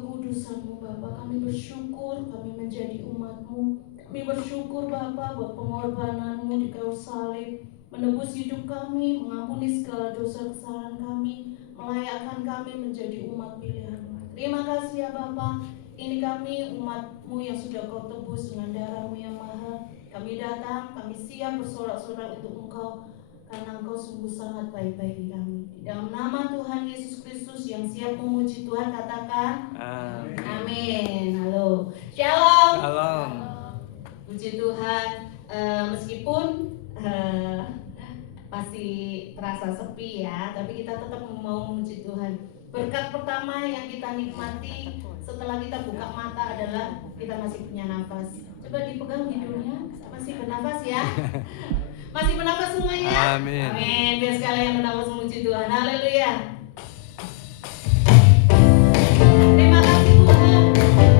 kekudusan-Mu Bapa. Kami bersyukur kami menjadi umat-Mu. Kami bersyukur Bapa buat pengorbanan-Mu di kayu salib, menebus hidup kami, mengampuni segala dosa kesalahan kami, melayakkan kami menjadi umat pilihan-Mu. Terima kasih ya Bapa. Ini kami umat-Mu yang sudah Kau tebus dengan darah-Mu yang mahal. Kami datang, kami siap bersorak-sorak untuk Engkau, karena Engkau sungguh sangat baik bagi kami. Di dalam nama Tuhan Yesus Kristus yang siap memuji Tuhan, katakan amin. Halo, shalom. Shalom. Puji Tuhan. Meskipun masih terasa sepi ya, tapi kita tetap mau memuji Tuhan. Berkat pertama yang kita nikmati setelah kita buka mata adalah kita masih punya nafas. Coba dipegang hidungnya, masih bernafas ya. Masih bernafas semuanya? Amin. Amin. Biar sekalian bernafas memuji Tuhan. Haleluya. Terima kasih Tuhan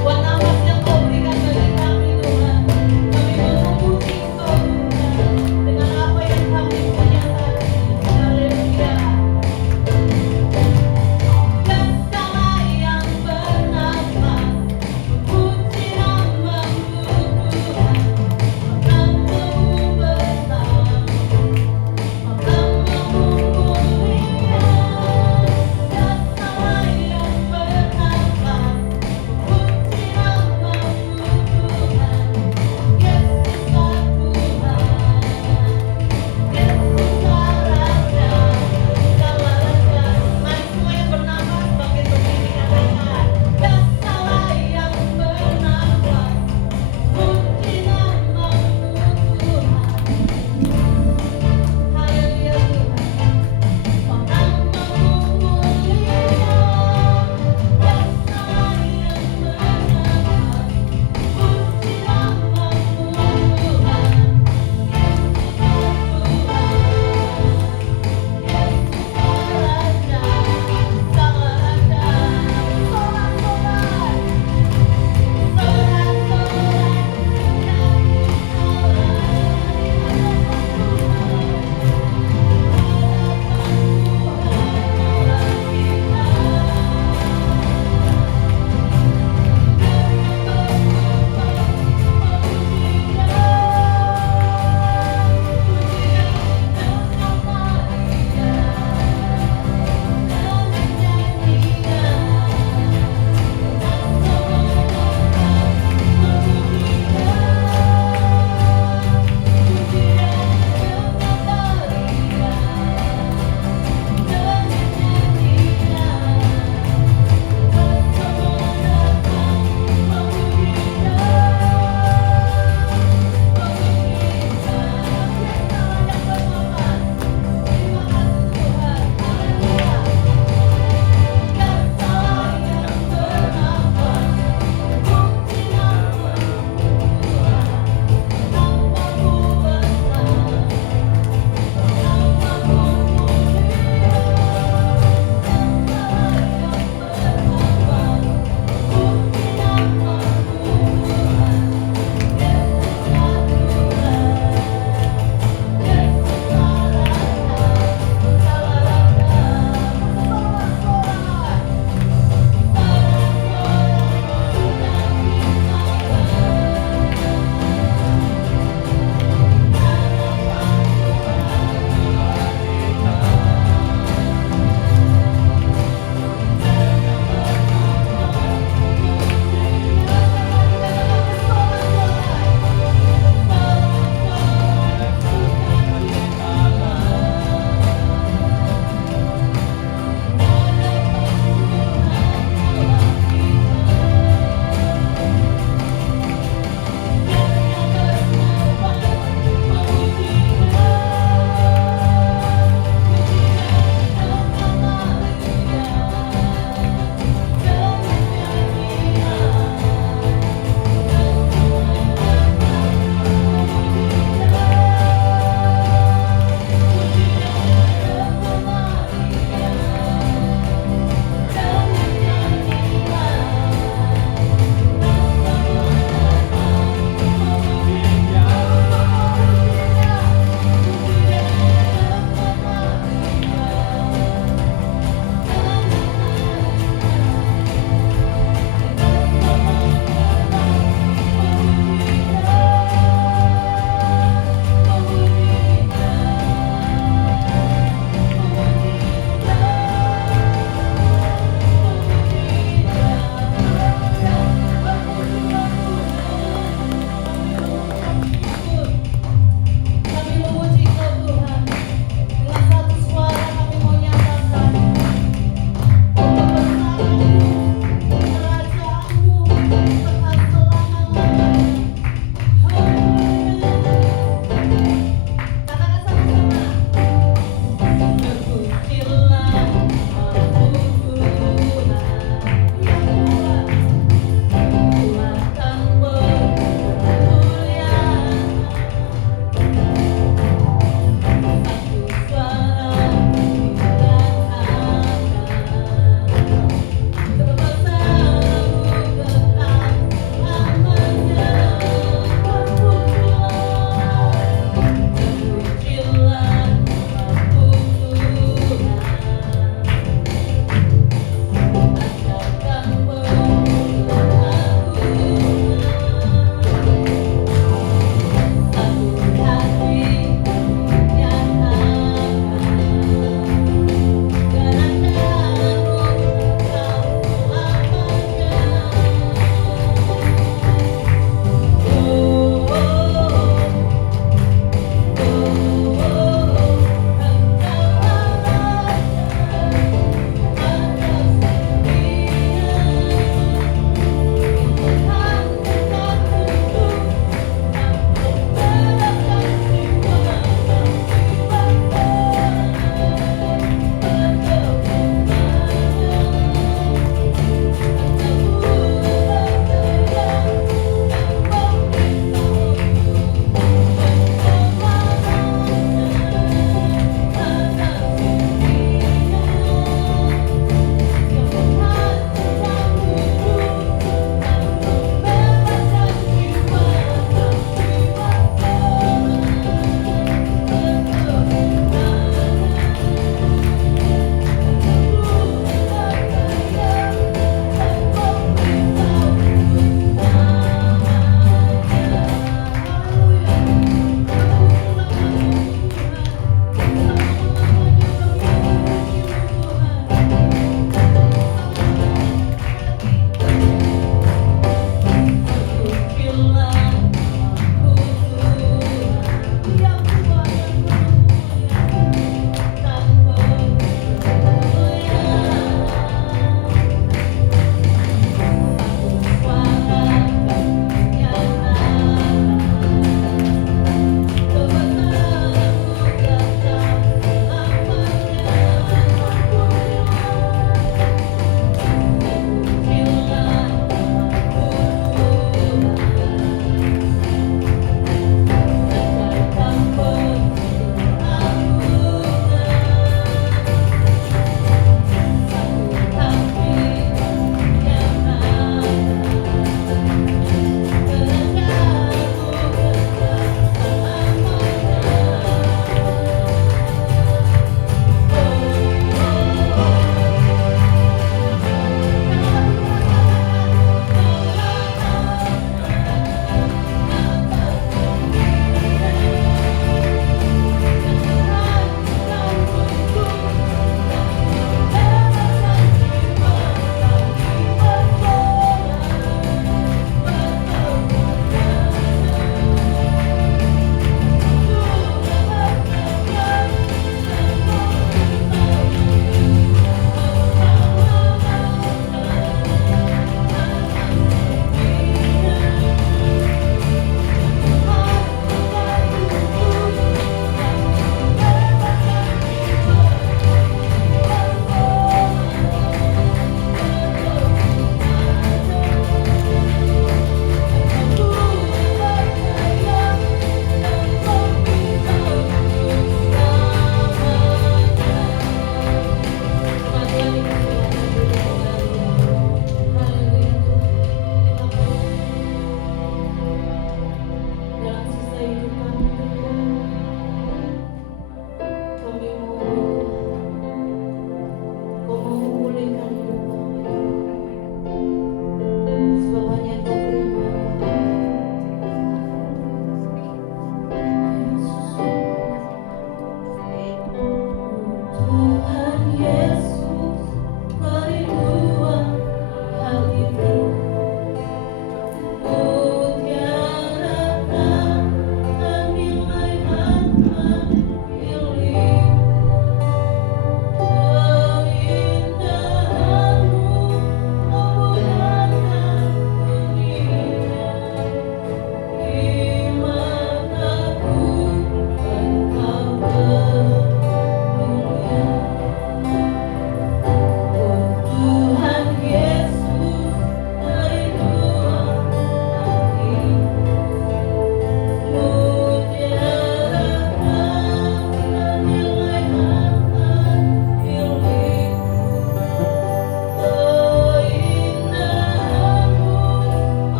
buat nafas yang Kau berikan bagi kami Tuhan. Kami mau memuji Engkau Tuhan dengan apa yang kami punya saat ini. Haleluya. Dan segala yang bernafas memuji nama-Mu Tuhan. Nama-Mu besar, nama-Mu mulia.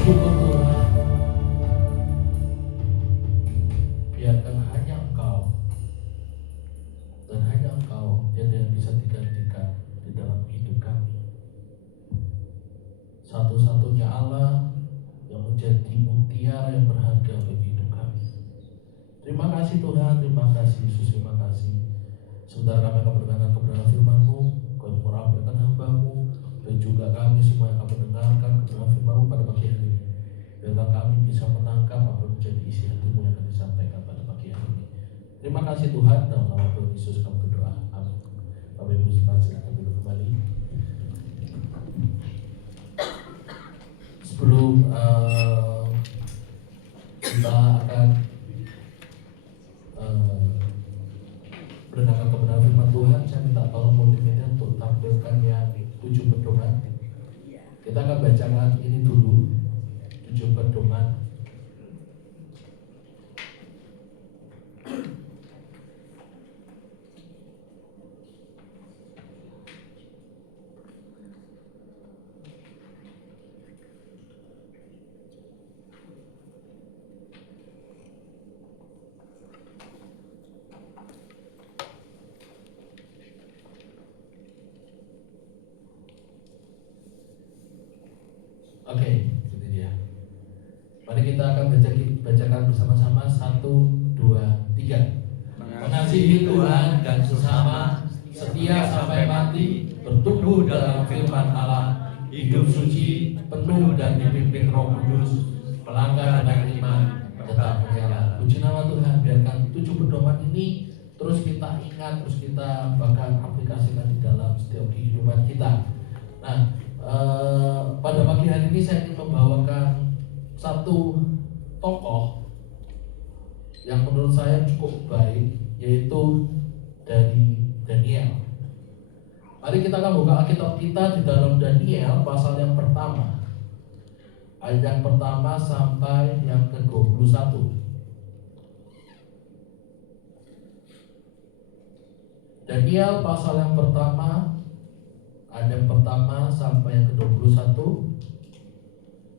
syukur Tuhan, biarkan hanya Engkau dan hanya Engkau yang bisa digantikan di dalam hidup kami. Satu-satunya Allah yang menjadi mutiara yang berharga bagi hidup kami. Terima kasih Tuhan, terima kasih Yesus, terima kasih. Sebentar kami akan mendengarkan kebenaran firman-Mu, Kau merampaikan hamba-Mu, dan juga kami semua yang akan mendengarkan kebenaran firman-Mu pada pagi hari ini. Biarlah kami bisa menangkap apa yang menjadi isi hati-Mu yang akan disampaikan pada pagi hari ini. Terima kasih Tuhan, dalam nama Tuhan Yesus kami berdoa. Amin. Bapak Ibu silakan duduk kembali. Sebelum kita akan mendengarkan kebenaran firman Tuhan, saya minta tolong multimedia untuk tampilkan yang 7 pedoman. Kita akan bacakan ini dulu, 7 pedoman. Oke, ini dia. Mari kita akan bacakan bersama-sama 1, 2, 3. Mengasihi Tuhan dan sesama, setia sampai mati, bertumbuh dalam firman Allah, hidup suci, penuh dan dipimpin Roh Kudus, melangkah dengan iman, tetap menyala. Puji nama Tuhan. Biarkan 7 pedoman ini terus kita ingat, terus kita bahkan aplikasikan di dalam setiap kehidupan kita. Nah, pada pagi hari ini saya ingin membawakan satu tokoh yang menurut saya cukup baik, yaitu dari Daniel. Mari kita akan buka Alkitab kita di dalam Daniel pasal yang pertama, ayat yang pertama sampai yang ke-21. Daniel pasal yang pertama, ayat yang pertama sampai yang ke-21.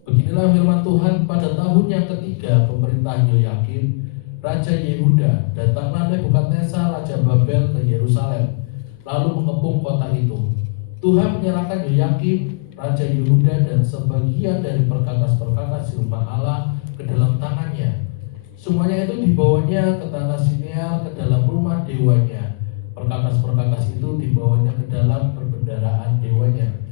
Beginilah firman Tuhan. Pada tahun yang ketiga pemerintahan Yehoyakim Raja Yehuda, datanglah Nebukadnezar Raja Babel ke Yerusalem, lalu mengepung kota itu. Tuhan menyerahkan Yehoyakim Raja Yehuda dan sebagian dari perkakas-perkakas di rumah Allah ke dalam tangannya. Semuanya itu dibawanya ke tanah Sinear, ke dalam rumah dewanya. Perkakas-perkakas itu dibawanya ke dalam perbendaharaan dewanya.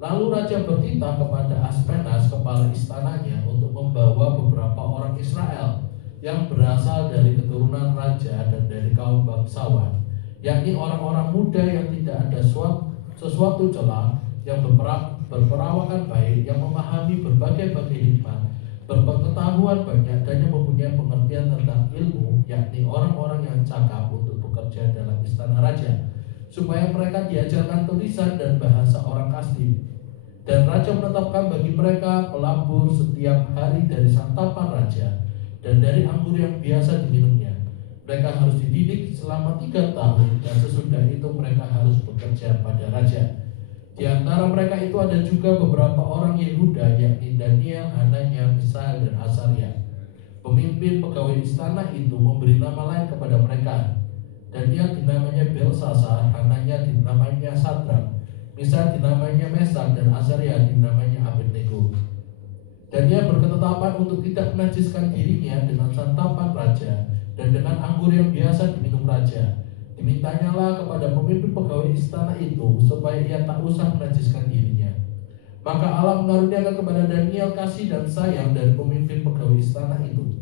Lalu raja bertitah kepada Aspenas, kepala istananya, untuk membawa beberapa orang Israel yang berasal dari keturunan raja dan dari kaum bangsawan, yakni orang-orang muda yang tidak ada sesuatu celah, yang berperawakan baik, yang memahami berbagai-bagai hikmat, berpengetahuan banyak, dan yang mempunyai pengertian tentang ilmu, yakni orang-orang yang cakap untuk bekerja dalam istana raja, supaya mereka diajarkan tulisan dan bahasa orang Kasdim. Dan raja menetapkan bagi mereka pelambur setiap hari dari santapan raja dan dari anggur yang biasa diminumnya. Mereka harus dididik selama 3 tahun, dan sesudah itu mereka harus bekerja pada raja. Di antara mereka itu ada juga beberapa orang Yehuda, yakni Daniel, Hananya, Misael, dan Azaria. Pemimpin pegawai istana itu memberi nama lain kepada mereka. Daniel dinamanya Belsasar, Hananya dinamanya Sadrak, Misael dinamanya Mesak, dan Azaria dinamanya Abednego. Daniel berketetapan untuk tidak menajiskan dirinya dengan santapan raja dan dengan anggur yang biasa diminum raja. Dimintanyalah kepada pemimpin pegawai istana itu supaya ia tak usah menajiskan dirinya. Maka Allah mengaruniakan kepada Daniel kasih dan sayang dari pemimpin pegawai istana itu.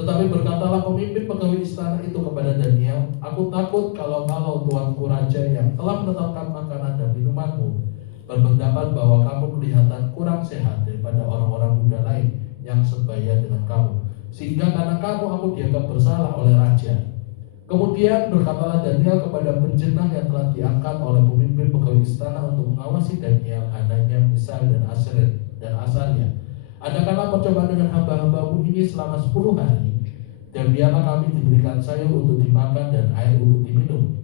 Tetapi berkatalah pemimpin pegawai istana itu kepada Daniel, "Aku takut kalau tuanku raja yang telah menetapkan makanan dan minumanmu berpendapat bahwa kamu kelihatan kurang sehat daripada orang-orang muda lain yang sebaya dengan kamu, sehingga karena kamu aku dianggap bersalah oleh raja." Kemudian berkatalah Daniel kepada penjenah yang telah diangkat oleh pemimpin pegawai istana untuk mengawasi Daniel, Hananya, Misael, dan Azaria, "Adakanlah percobaan dengan hamba-hambamu ini selama 10 hari, dan biarlah kami diberikan sayur untuk dimakan dan air untuk diminum.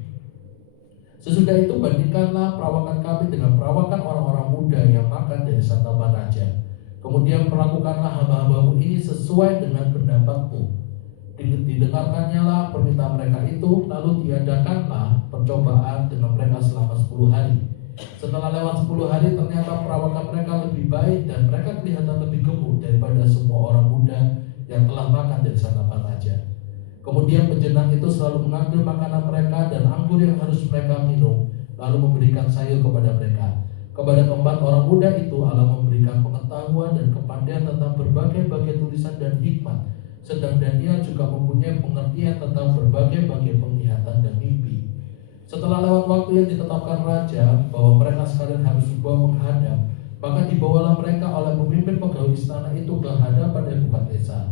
Sesudah itu bandingkanlah perawakan kami dengan perawakan orang-orang muda yang makan dari santapan raja." Kemudian perlakukanlah hamba-hambamu ini sesuai dengan pendapatmu. Didengarkannya lah permintaan mereka itu, lalu diadakanlah percobaan dengan mereka selama 10 hari. Setelah lewat 10 hari ternyata perawakan mereka lebih baik dan mereka kelihatan lebih gemuk daripada semua orang muda yang telah makan dari santapan raja. Kemudian penjenang itu selalu mengambil makanan mereka dan anggur yang harus mereka minum, lalu memberikan sayur kepada mereka. Kepada keempat orang muda itu Allah memberikan pengetahuan dan kepandaian tentang berbagai-bagai tulisan dan hikmat, sedang Daniel juga mempunyai pengertian tentang berbagai-bagai penglihatan dan mimpi. Setelah lewat waktu yang ditetapkan raja bahwa mereka sekalian harus dibawa menghadap, maka dibawalah mereka oleh pemimpin pegawai istana itu ke hadapan Nebukadnezar.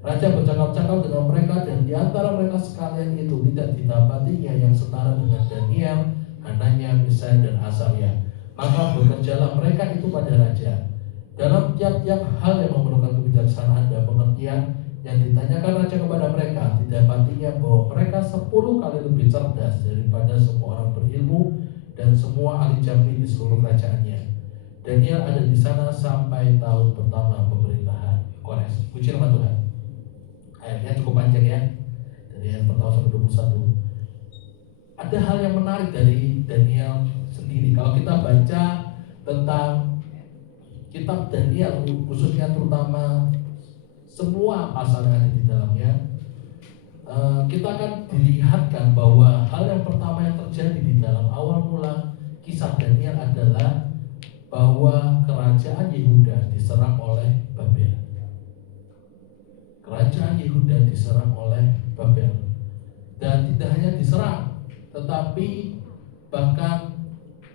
Raja bercakap-cakap dengan mereka, dan di antara mereka sekalian itu tidak didapatinya yang setara dengan Daniel, Hananya, Misael, dan Azaria. Maka bekerjalah mereka itu pada raja. Dalam tiap-tiap hal yang memerlukan kebijaksanaan dan pengertian yang ditanyakan raja kepada mereka, didapatinya bahwa mereka 10 kali lebih cerdas daripada semua orang berilmu dan semua ahli jambi di seluruh kerajaannya. Daniel ada di sana sampai tahun pertama pemerintahan Kores. Puji nama Tuhan. Ayatnya cukup panjang ya, dari ayat pertama sampai 21. Ada hal yang menarik dari Daniel sendiri. Kalau kita baca tentang kitab Daniel, khususnya terutama semua pasal yang ada di dalamnya, kita akan dilihatkan bahwa hal yang pertama yang terjadi di dalam awal mula kisah Daniel adalah bahwa kerajaan Yehuda diserang oleh Babel. Kerajaan Yehuda diserang oleh Babel, dan tidak hanya diserang, tetapi bahkan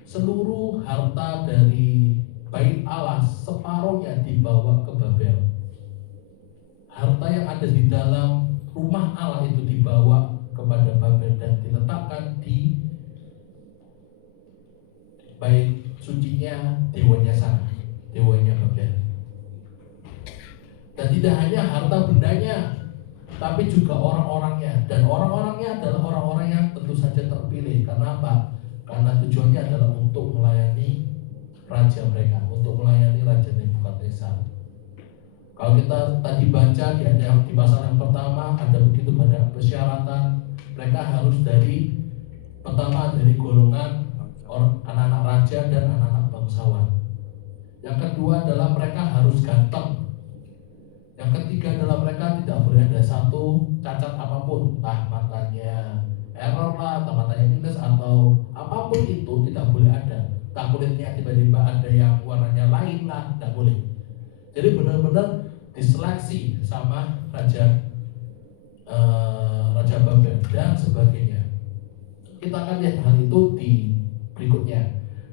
seluruh harta dari Bait Allah separuhnya dibawa ke Babel. Harta yang ada di dalam rumah Allah itu dibawa kepada Babel dan diletakkan di bait sucinya dewanya sana, dewanya Babel. Dan tidak hanya harta bendanya, tapi juga orang-orangnya. Dan orang-orangnya adalah orang-orang yang tentu saja terpilih. Karena apa? Karena tujuannya adalah untuk melayani raja mereka, untuk melayani Raja Nebukadnezar. Kalau kita tadi baca di pasal yang pertama, ada begitu banyak persyaratan. Mereka harus dari golongan anak-anak raja dan anak-anak bangsawan. Yang kedua adalah mereka harus ganteng. Yang ketiga adalah mereka tidak boleh ada satu cacat apapun, entah matanya error lah, atau matanya minus, atau apapun itu tidak boleh ada. Tak kulitnya tiba-tiba ada yang warnanya lain lah, tidak boleh. Jadi benar-benar diseleksi sama Raja Babel dan sebagainya. Kita akan lihat hal itu di berikutnya.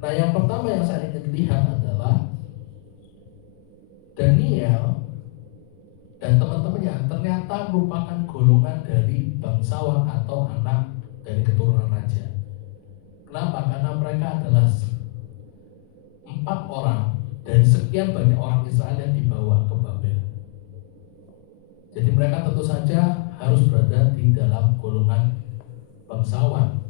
Nah, yang pertama yang saya ingin lihat adalah Daniel dan teman-temannya ternyata merupakan golongan dari bangsawan atau anak dari keturunan raja. Kenapa? Karena mereka adalah 4 orang dari sekian banyak orang Israel yang dibawa ke Babel. Jadi mereka tentu saja harus berada di dalam golongan bangsawan.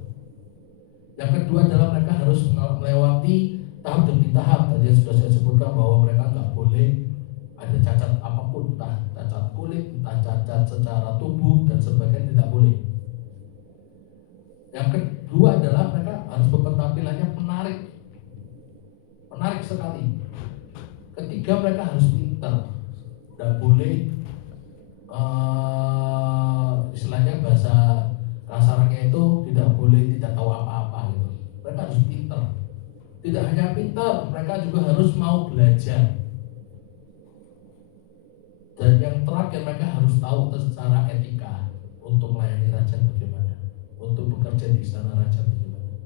Yang kedua adalah mereka harus melewati tahap demi tahap. Tadi sudah saya sebutkan bahwa mereka nggak boleh ada cacat apapun, entah cacat kulit, entah cacat secara tubuh dan sebagainya, tidak boleh. Yang kedua adalah mereka harus berpenampilannya menarik sekali. Ketiga, mereka harus pintar, tidak boleh istilahnya bahasa kasarnya itu tidak boleh tidak tahu apa-apa gitu. Mereka harus pintar. Tidak hanya pintar, mereka juga harus mau belajar. Dan yang terakhir, mereka harus tahu secara etika untuk melayani raja bagaimana, untuk bekerja di istana raja bagaimana.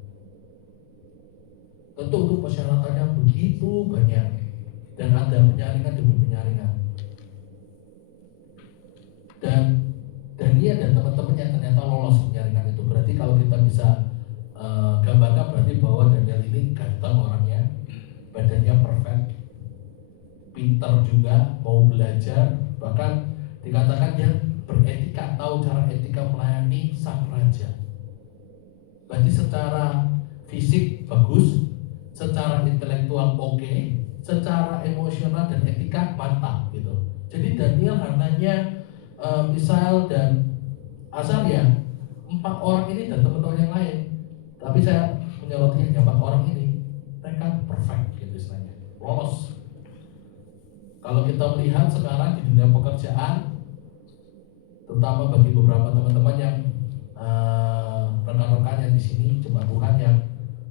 Tentu untuk persyaratannya begitu banyak, dan ada penyaringan demi penyaringan. Dan Daniel dan teman-temannya ternyata lolos penyaringan itu. Berarti kalau kita bisa gambarkan, berarti bahwa Daniel ini ganteng orangnya, badannya perfect, pintar juga, mau belajar, bahkan dikatakan dia beretika, tahu cara etika melayani sang raja. Berarti secara fisik bagus, secara intelektual oke, secara emosional dan etika mantap gitu. Jadi Daniel, Hananya, Misael dan Azaria, 4 orang ini dan teman-teman yang lain. Tapi saya menyoroti hanya 4 orang ini, mereka perfect gitu istilahnya, lolos. Kalau kita melihat sekarang di dunia pekerjaan, terutama bagi beberapa teman-teman yang rekan-rekan yang di sini jemaat Tuhan yang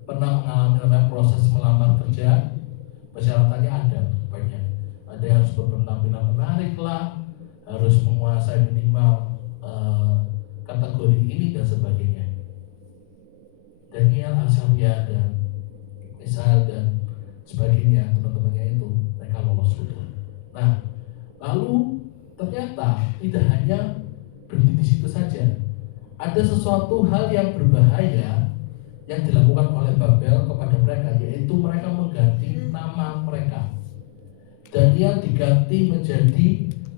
pernah mengalami proses melamar kerja, persyaratannya ada banyak. Ada yang harus berpenampilan menarik lah, harus menguasai minimal kategori ini dan sebagainya. Daniel, Azaria dan Misael dan sebagainya, teman-temannya itu mereka lolos betul. Nah, lalu ternyata tidak hanya berhenti di situ saja. Ada sesuatu hal yang berbahaya yang dilakukan oleh Babel kepada mereka, yaitu mereka mengganti nama mereka. Daniel diganti menjadi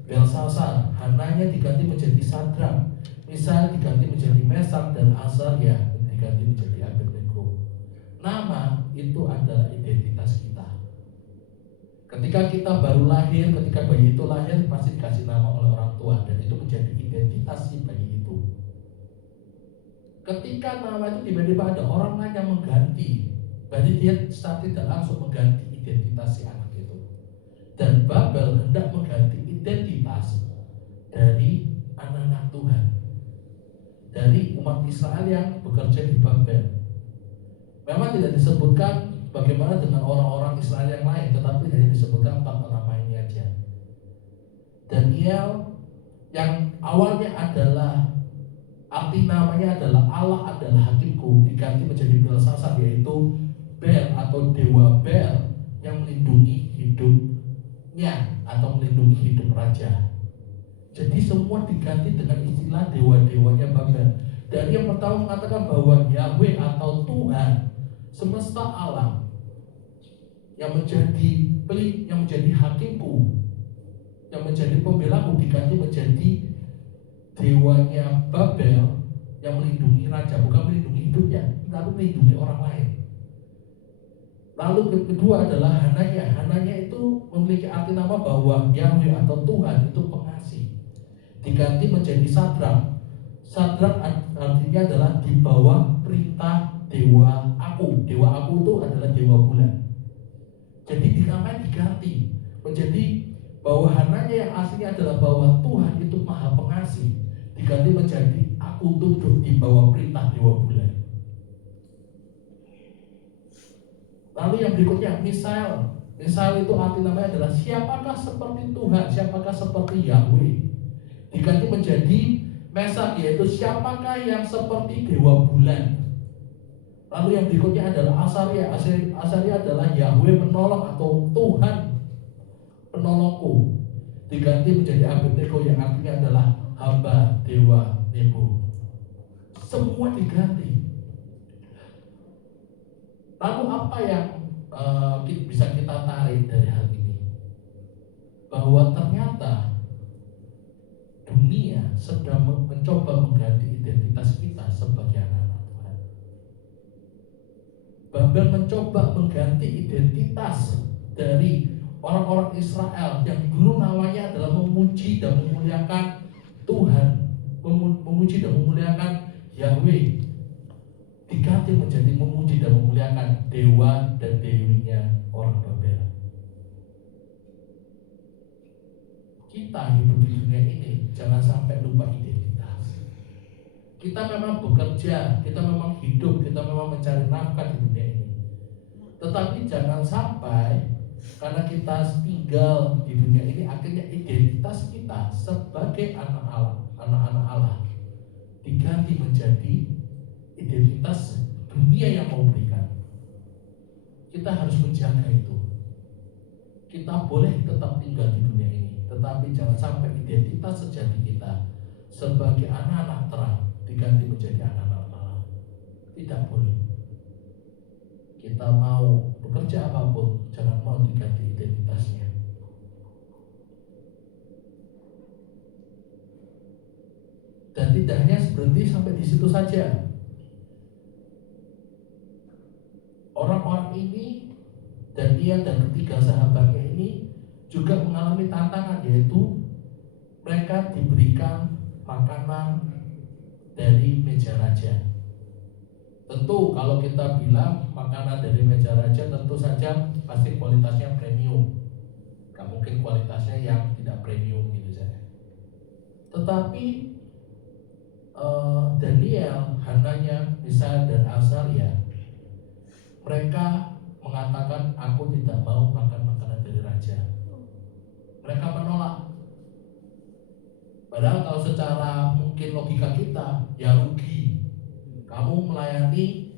Belsasar, Hananya diganti menjadi Sadrak, Misael diganti menjadi Mesak, dan Azaria diganti menjadi Abednego. Nama itu adalah identitas kita. Ketika kita baru lahir, ketika bayi itu lahir, pasti dikasih nama oleh orang tua, dan itu menjadi identitas si bayi itu. Ketika nama itu tiba-tiba ada orang lain yang mengganti, berarti dia secara tidak langsung mengganti identitas si anak itu. Dan Babel hendak mengganti identitas dari anak-anak Tuhan, dari umat Israel yang bekerja di Babel. Memang tidak disebutkan bagaimana dengan orang-orang Israel yang lain, tetapi hanya disebutkan 4 nama ini aja. Daniel yang awalnya adalah, arti namanya adalah Allah adalah hakimku, diganti menjadi Belsasar, yaitu Bel atau dewa Bel yang melindungi hidupnya atau melindungi hidup raja. Jadi semua diganti dengan istilah dewa-dewanya Babel. Dari yang pertama mengatakan bahwa Yahweh atau Tuhan semesta alam yang menjadi hakimku, yang menjadi pembelaku, diganti menjadi dewanya Babel yang melindungi raja, bukan melindungi hidupnya, tapi melindungi orang lain. Lalu kedua adalah Hananya. Hananya itu memiliki arti nama bahwa Yahweh atau Tuhan itu pengasih, diganti menjadi Sadrak. Sadrak artinya adalah di bawah perintah dewa aku. Dewa aku itu adalah dewa bulan. Jadi namanya diganti menjadi bahwa Hananya yang aslinya adalah bahwa Tuhan itu maha pengasih, diganti menjadi aku tunduk di bawah perintah dewa bulan. Lalu yang berikutnya Misael. Misael itu arti namanya adalah siapakah seperti Tuhan, siapakah seperti Yahweh, diganti menjadi Mesak, yaitu siapakah yang seperti dewa bulan. Lalu yang berikutnya adalah Azaria. Azaria adalah Yahweh penolong atau Tuhan penolongku, diganti menjadi Abednego yang artinya adalah hamba dewa Nebo. Semua diganti. Lalu apa yang bisa kita tarik dari hal ini? Bahwa ternyata dunia sedang mencoba mengganti identitas kita sebagai anak-anak Tuhan. Babel mencoba mengganti identitas dari orang-orang Israel yang dulu namanya adalah memuji dan memuliakan Tuhan, memuji dan memuliakan Yahweh, diganti menjadi memuji dan memuliakan dewa dan dewinya orang Babel. Kita hidup di dunia ini jangan sampai lupa identitas. Kita memang bekerja, kita memang hidup, kita memang mencari nafkah di dunia ini. Tetapi jangan sampai karena kita tinggal di dunia ini akhirnya identitas kita sebagai anak-anak Allah diganti menjadi identitas dunia yang mau berikan. Kita harus menjaga itu. Kita boleh tetap tinggal di dunia ini, tetapi jangan sampai identitas sejati kita sebagai anak-anak terang diganti menjadi anak-anak malam. Tidak boleh. Kita mau bekerja apapun, jangan mau diganti identitasnya. Dan tidak hanya berhenti sampai di situ saja. Orang-orang ini Daniel dan ketiga sahabat yaitu mereka diberikan makanan dari meja raja. Tentu kalau kita bilang makanan dari meja raja, tentu saja pasti kualitasnya premium. Gak mungkin kualitasnya yang tidak premium gitu saja. Tetapi Daniel, Hananya, Mishael dan Azaria, mereka mengatakan, aku tidak mau makan makanan dari raja. Mereka menolak. Padahal kalau secara mungkin logika kita, ya rugi. Kamu melayani,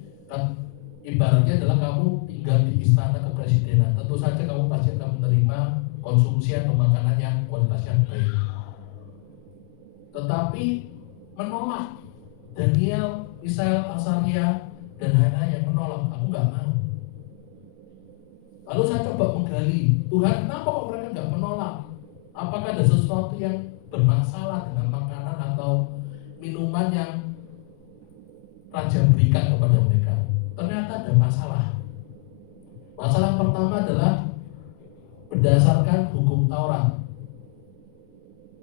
ibaratnya adalah kamu tinggal di istana kepresidenan. Tentu saja kamu pasti akan menerima konsumsi atau makanan yang kualitasnya baik. Tetapi menolak. Daniel, Mishael, Azaria, dan Hananya menolak. Aku nggak mau. Lalu saya coba menggali, Tuhan, kenapa kok mereka nggak menolak? Apakah ada sesuatu yang bermasalah dengan makanan atau minuman yang raja berikan kepada mereka? Ternyata ada masalah. Masalah pertama adalah berdasarkan hukum Taurat.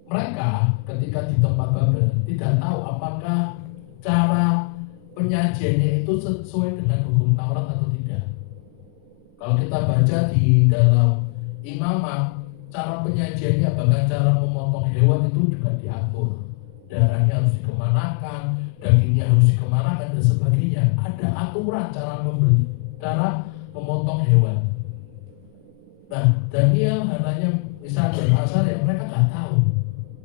Mereka ketika di tempat Babel tidak tahu apakah cara penyajiannya itu sesuai dengan hukum Taurat atau tidak. Kalau kita baca di dalam Imamat, cara penyajiannya, bahkan cara memotong hewan itu juga diatur. Darahnya harus dikemanakan, dagingnya harus dikemanakan dan sebagainya. Ada aturan cara memotong hewan. Nah, Daniel, Hananya, Mishael dan Azaria, mereka nggak tahu.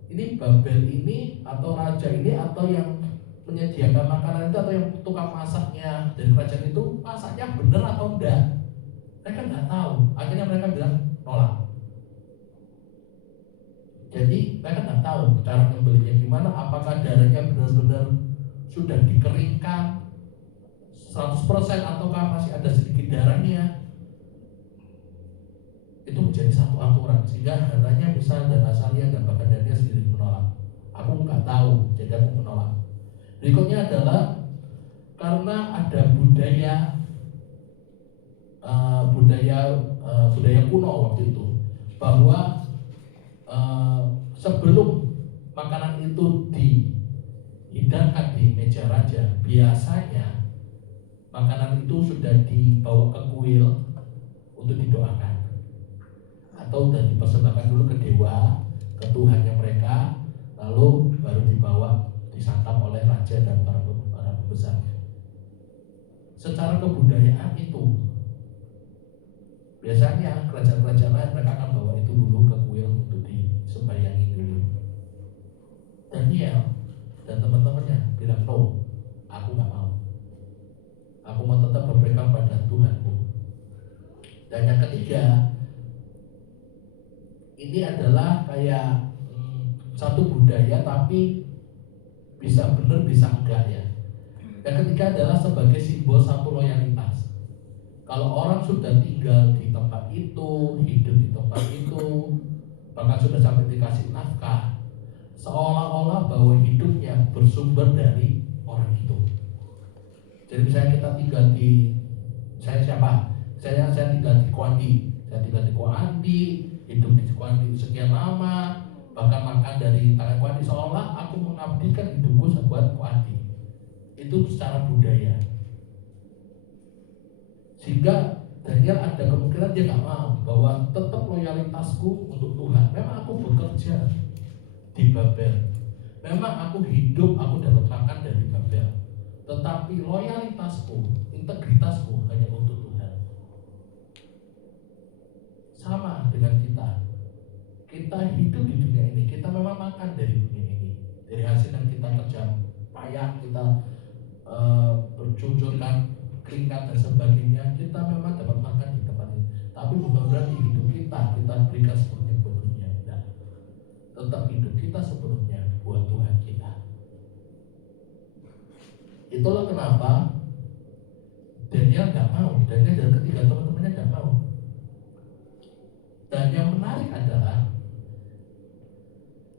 Ini Babel ini atau raja ini atau yang menyediakan makanan itu atau yang tukang masaknya dari kerajaan itu masaknya benar atau enggak. Mereka nggak tahu. Akhirnya mereka bilang nolak. Jadi mereka nggak tahu cara membelinya gimana. Apakah darahnya benar-benar sudah dikeringkan 100% ataukah masih ada sedikit darahnya. Itu menjadi satu aturan sehingga Hananya, Mishael dan Azaria dan bahkan Daniel sendiri menolak. Aku nggak tahu, jadi aku menolak. Berikutnya adalah karena ada budaya kuno waktu itu bahwa sebelum makanan itu dihidangkan di meja raja, biasanya makanan itu sudah dibawa ke kuil untuk didoakan atau sudah dipersembahkan dulu ke dewa, ke Tuhannya mereka, lalu baru dibawa disantap oleh raja dan para pembesar. Secara kebudayaan itu biasanya kerajaan-kerajaan lain mereka akan bawa itu dulu ke kuil untuk disembayangi dulu. Daniel dan teman-temannya bilang no, aku nggak mau. Aku mau tetap berpegang pada Tuhanku. Dan yang ketiga, ini adalah kayak satu budaya tapi bisa benar bisa enggak ya. Yang ketiga adalah sebagai simbol satu loyalitas. Kalau orang sudah tinggal di tempat itu, hidup di tempat itu, bahkan sudah sampai dikasih nafkah, seolah-olah bahwa hidupnya bersumber dari orang itu. Jadi misalnya kita tinggal di, saya siapa? Saya tinggal di Koandi, hidup di Koandi sekian lama, bahkan makan dari tangan Koandi, seolah aku mengabdikan hidupku buat Koandi. Itu secara budaya. Sehingga Daniel ada kemungkinan dia nggak mau bahwa tetap loyalitasku untuk Tuhan. Memang aku bekerja di Babel, memang aku hidup, aku dapat makan dari Babel, tetapi loyalitasku, integritasku hanya untuk Tuhan. Sama dengan kita hidup di dunia ini, kita memang makan dari dunia ini, dari hasil yang kita kerja payah, kita bercucurkan keringat dan sebagainya, kita memang dapat makan di tempat ini. Tapi bukan berarti hidup kita berikan sepenuhnya buat dunia. Nah, tetap hidup kita sepenuhnya buat Tuhan kita. Itulah kenapa Daniel nggak mau. Daniel dan ketiga teman-temannya nggak mau. Dan yang menarik adalah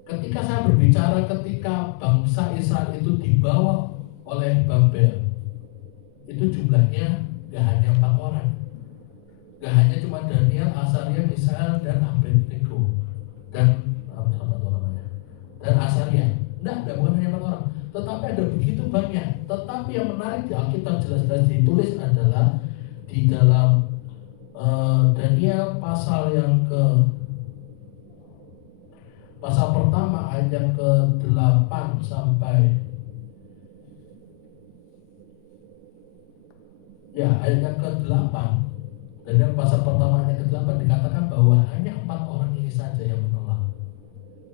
ketika saya berbicara ketika bangsa Israel itu dibawa oleh Babel, itu jumlahnya gak hanya 4 orang, gak hanya cuma Daniel, Azaria, Mishael dan Abednego. Dan tetapi ada begitu banyak. Tetapi yang menarik di Alkitab jelas-jelas ditulis adalah di dalam Daniel pasal pertama ayat yang ke-8 sampai ayat yang ke-8. Daniel pasal pertama ayat yang ke-8 dikatakan bahwa hanya 4 orang ini saja yang menolak.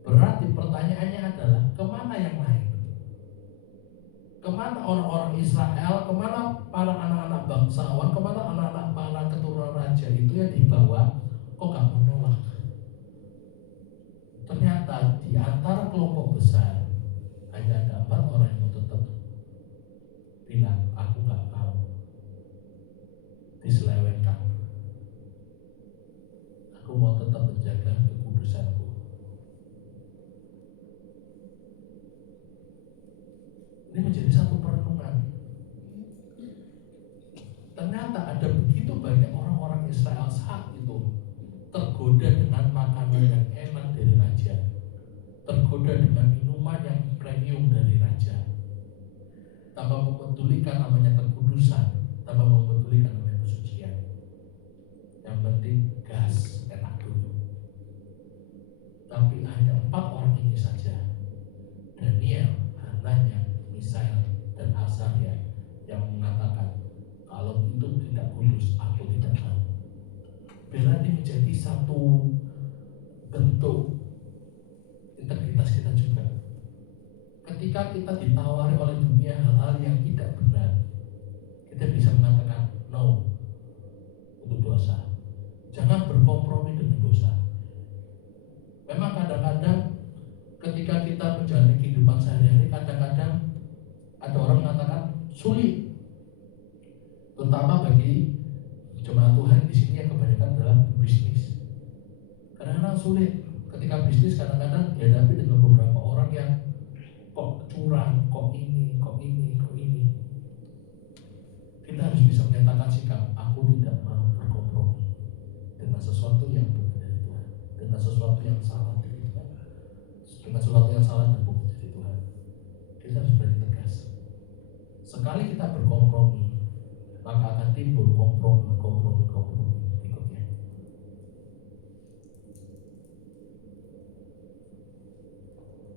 Berarti pertanyaannya adalah kemana yang lain? Kemana orang-orang Israel? Kemana para anak-anak bangsawan? Kemana anak-anak para keturunan raja itu yang dibawa? Kok gak menolak? Ternyata di antara kelompok besar hanya ada 4 orang yang tetap bilang, aku gak mau diselewengkan. Aku mau tetap menjaga kekudusanku. Ini menjadi satu perenungan. Ternyata ada begitu banyak orang-orang Israel saat itu tergoda dengan makanan yang enak dari raja, tergoda dengan minuman yang premium dari raja, tanpa mempedulikan namanya kekudusan, tanpa mempedulikan namanya kesucian. Yang penting gas enak dulu. Tapi hanya 4 orang ini saja, Daniel, Hananya, Misael, dan Azaria, yang mengatakan kalau itu tidak kudus, aku tidak mau. Bila ini menjadi satu bentuk integritas kita juga. Ketika kita ditawari oleh dunia hal-hal yang tidak benar, kita bisa mengatakan no untuk dosa. Jangan berkompromi dengan dosa. Memang kadang-kadang ketika kita menjalani kehidupan sehari-hari, kadang-kadang ada orang mengatakan sulit, terutama bagi jemaat Tuhan di sini yang kebanyakan dalam bisnis. Kadang-kadang sulit ketika bisnis, kadang-kadang dihadapi dengan beberapa orang yang kok curang, kok ini. Kita harus bisa menyatakan sikap, aku tidak mau berkompromi dengan sesuatu yang bukan dari Tuhan, dengan sesuatu yang salah dari Tuhan, dengan sesuatu yang salah dan bukan dari Tuhan. Kita harus berani tegas. Sekali kita berkompromi, maka akan timbul kompromi berikutnya.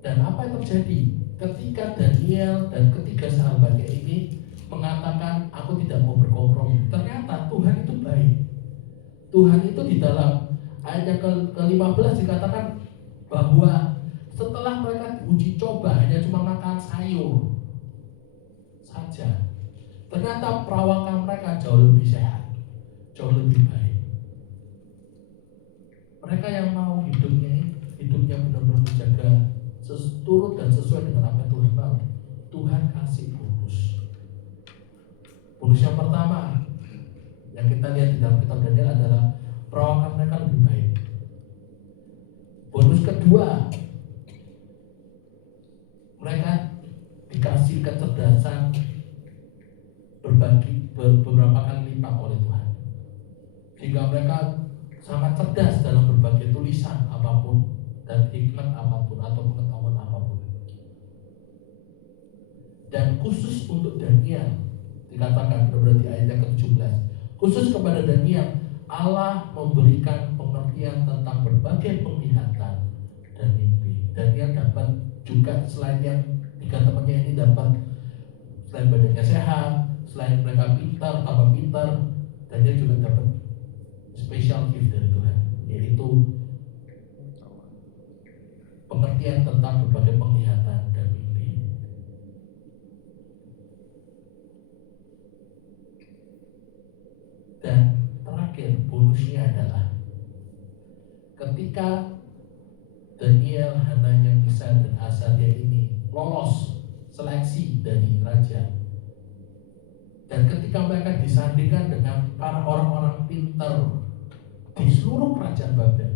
Dan apa yang terjadi ketika Daniel dan ketiga sahabatnya ini mengatakan aku tidak mau berkompromi? Ternyata Tuhan itu baik. Tuhan itu di dalam ayat yang ke-15 dikatakan bahwa setelah mereka diuji coba hanya cuma makan sayur saja, ternyata perawakan mereka jauh lebih sehat, jauh lebih baik. Mereka yang mau hidupnya benar-benar menjaga turut dan sesuai dengan apa yang Tuhan mau, Tuhan kasih bonus. Bonus yang pertama yang kita lihat di dalam kitab Daniel adalah perawakan mereka lebih baik. Bonus kedua, mereka dikasih kecerdasan berbagi beberapa kali lipat oleh Tuhan, sehingga mereka sangat cerdas dalam berbagai tulisan apapun dan hikmat apapun atau pengetahuan apapun. Dan khusus untuk Daniel dikatakan berarti ayat yang ke-17, khusus kepada Daniel Allah memberikan pengertian tentang berbagai penglihatan dan mimpi. Daniel dapat juga, selain yang 3 temannya ini dapat, selain badannya sehat, selain mereka pintar, tambah pintar, Daniel juga dapat special gift dari Tuhan, yaitu pengertian tentang berbagai penglihatan dan mimpi. Dan terakhir bonusnya adalah ketika Daniel, Hananya, Misael, dan Azaria ini lolos seleksi dari raja, dan ketika mereka disandingkan dengan para orang-orang pintar di seluruh kerajaan Babel,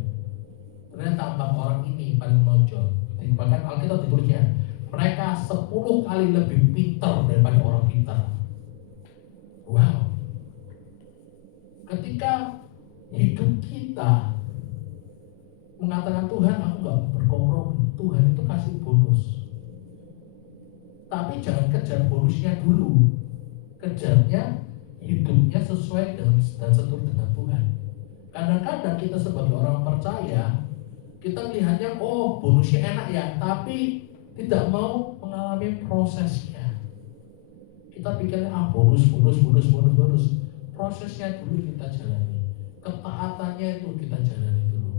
ternyata 4 orang ini paling menonjol. Bahkan Alkitab ditulisnya mereka 10 kali lebih pintar daripada orang pintar. Wow. Ketika hidup kita mengatakan Tuhan aku gak berkompromi, Tuhan itu kasih bonus. Tapi jangan kejar bonusnya dulu, kejarnya hidupnya sesuai dan seturut dengan Tuhan. Kadang-kadang kita sebagai orang percaya, kita lihatnya oh bonusnya enak ya, tapi tidak mau mengalami prosesnya. Kita pikirnya bonus. Prosesnya dulu kita jalani, ketaatannya itu kita jalani dulu.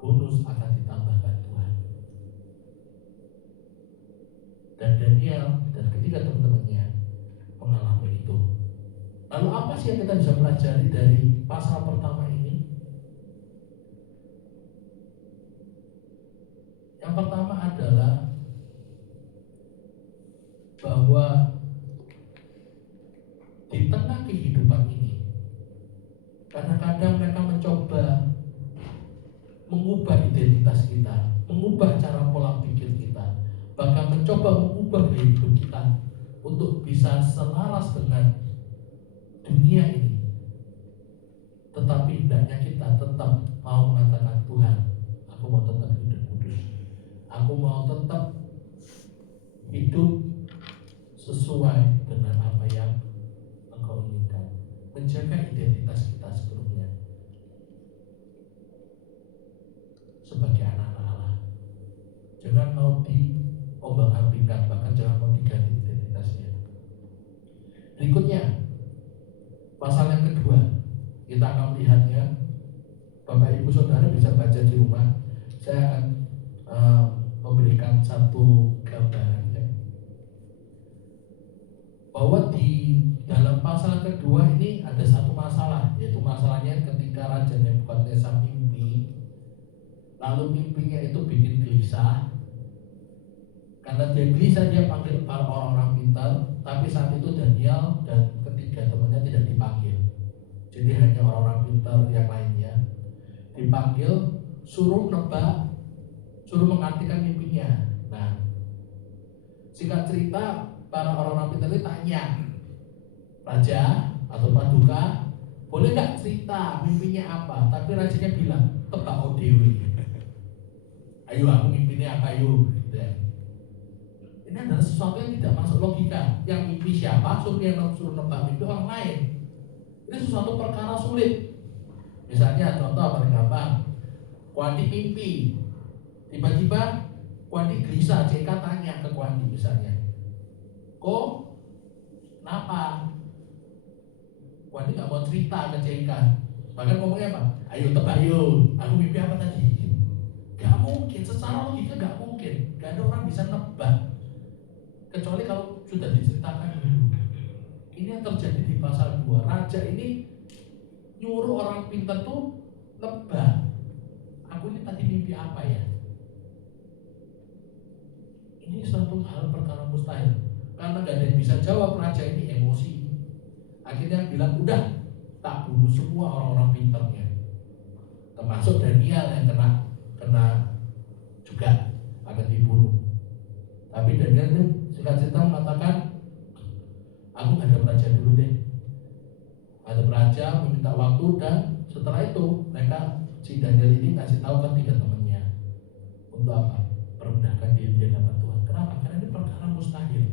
Bonus akan ditambahkan Tuhan. Dan Daniel dan ketiga teman-temannya mengalami itu. Lalu apa sih yang kita bisa pelajari dari pasal pertama ini? Yang pertama adalah bahwa di tengah kehidupan ini, kadang-kadang mereka mencoba mengubah identitas kita, mengubah cara pola pikir kita, bahkan mencoba mengubah hidup kita untuk bisa selaras dengan dunia ini. Tetapi hendaknya kita tetap mau mengatakan, Tuhan, aku mau tetap hidup kudus, aku mau tetap hidup sesuai dengan apa yang Engkau inginkan, menjaga identitas kita sebelumnya sebagai anak-anak Allah. Jangan mau diombang-ambingkan, bahkan jangan mau diganti identitasnya. Berikutnya, pasal yang kedua, kita akan melihatnya. Bapak Ibu Saudara bisa baca di rumah. Saya akan memberikan satu gambaran ya, bahwa di dalam pasal kedua ini ada satu masalah, yaitu masalahnya ketika Raja Nebukadnezar mimpi, lalu mimpinya itu bikin gelisah. Karena dia gelisah, dia panggil para orang-orang pintar, tapi saat itu Daniel dan ketiga temannya tidak dipanggil. Jadi hanya orang-orang pintar yang lainnya dipanggil, suruh nebak, suruh mengartikan mimpinya. Nah, singkat cerita, para orang-orang pintar itu tanya, Raja atau Paduka, boleh gak cerita mimpinya apa? Tapi rajanya bilang, tebak odewi. Ayo aku mimpinya apa yuk, gitu ya. Ini adalah sesuatu yang tidak masuk logika. Yang mimpi siapa, suruh nebak mimpi orang lain. Ini sesuatu perkara sulit. Misalnya contoh paling gampang, Kuandi mimpi, tiba-tiba Kuandi gelisah, JK tanya ke Kuandi misalnya, kok kenapa? Kuandi gak mau cerita ke JK, bahkan ngomongnya apa? Ayo tebak yuk, aku mimpi apa tadi? Gak mungkin, secara logika gak mungkin. Gak ada orang bisa nebak, kecuali kalau sudah diceritakan dulu. Ini yang terjadi di pasal 2. Raja ini nyuruh orang pintar tuh nebak, aku ini tadi mimpi apa ya? Ini suatu hal perkara mustahil. Karena gak ada yang bisa jawab, raja ini emosi. Akhirnya bilang, udah tak bunuh semua orang-orang pintarnya, termasuk Daniel yang kena juga akan dibunuh. Tapi Daniel itu singkat cerita mengatakan, aku hadap raja dulu deh. Hadap raja, meminta waktu, dan setelah itu mereka, si Daniel ini ngasih tahu ke tiga temannya. Untuk apa? Merendahkan diri di hadapan Tuhan. Kenapa? Karena ini perkara mustahil.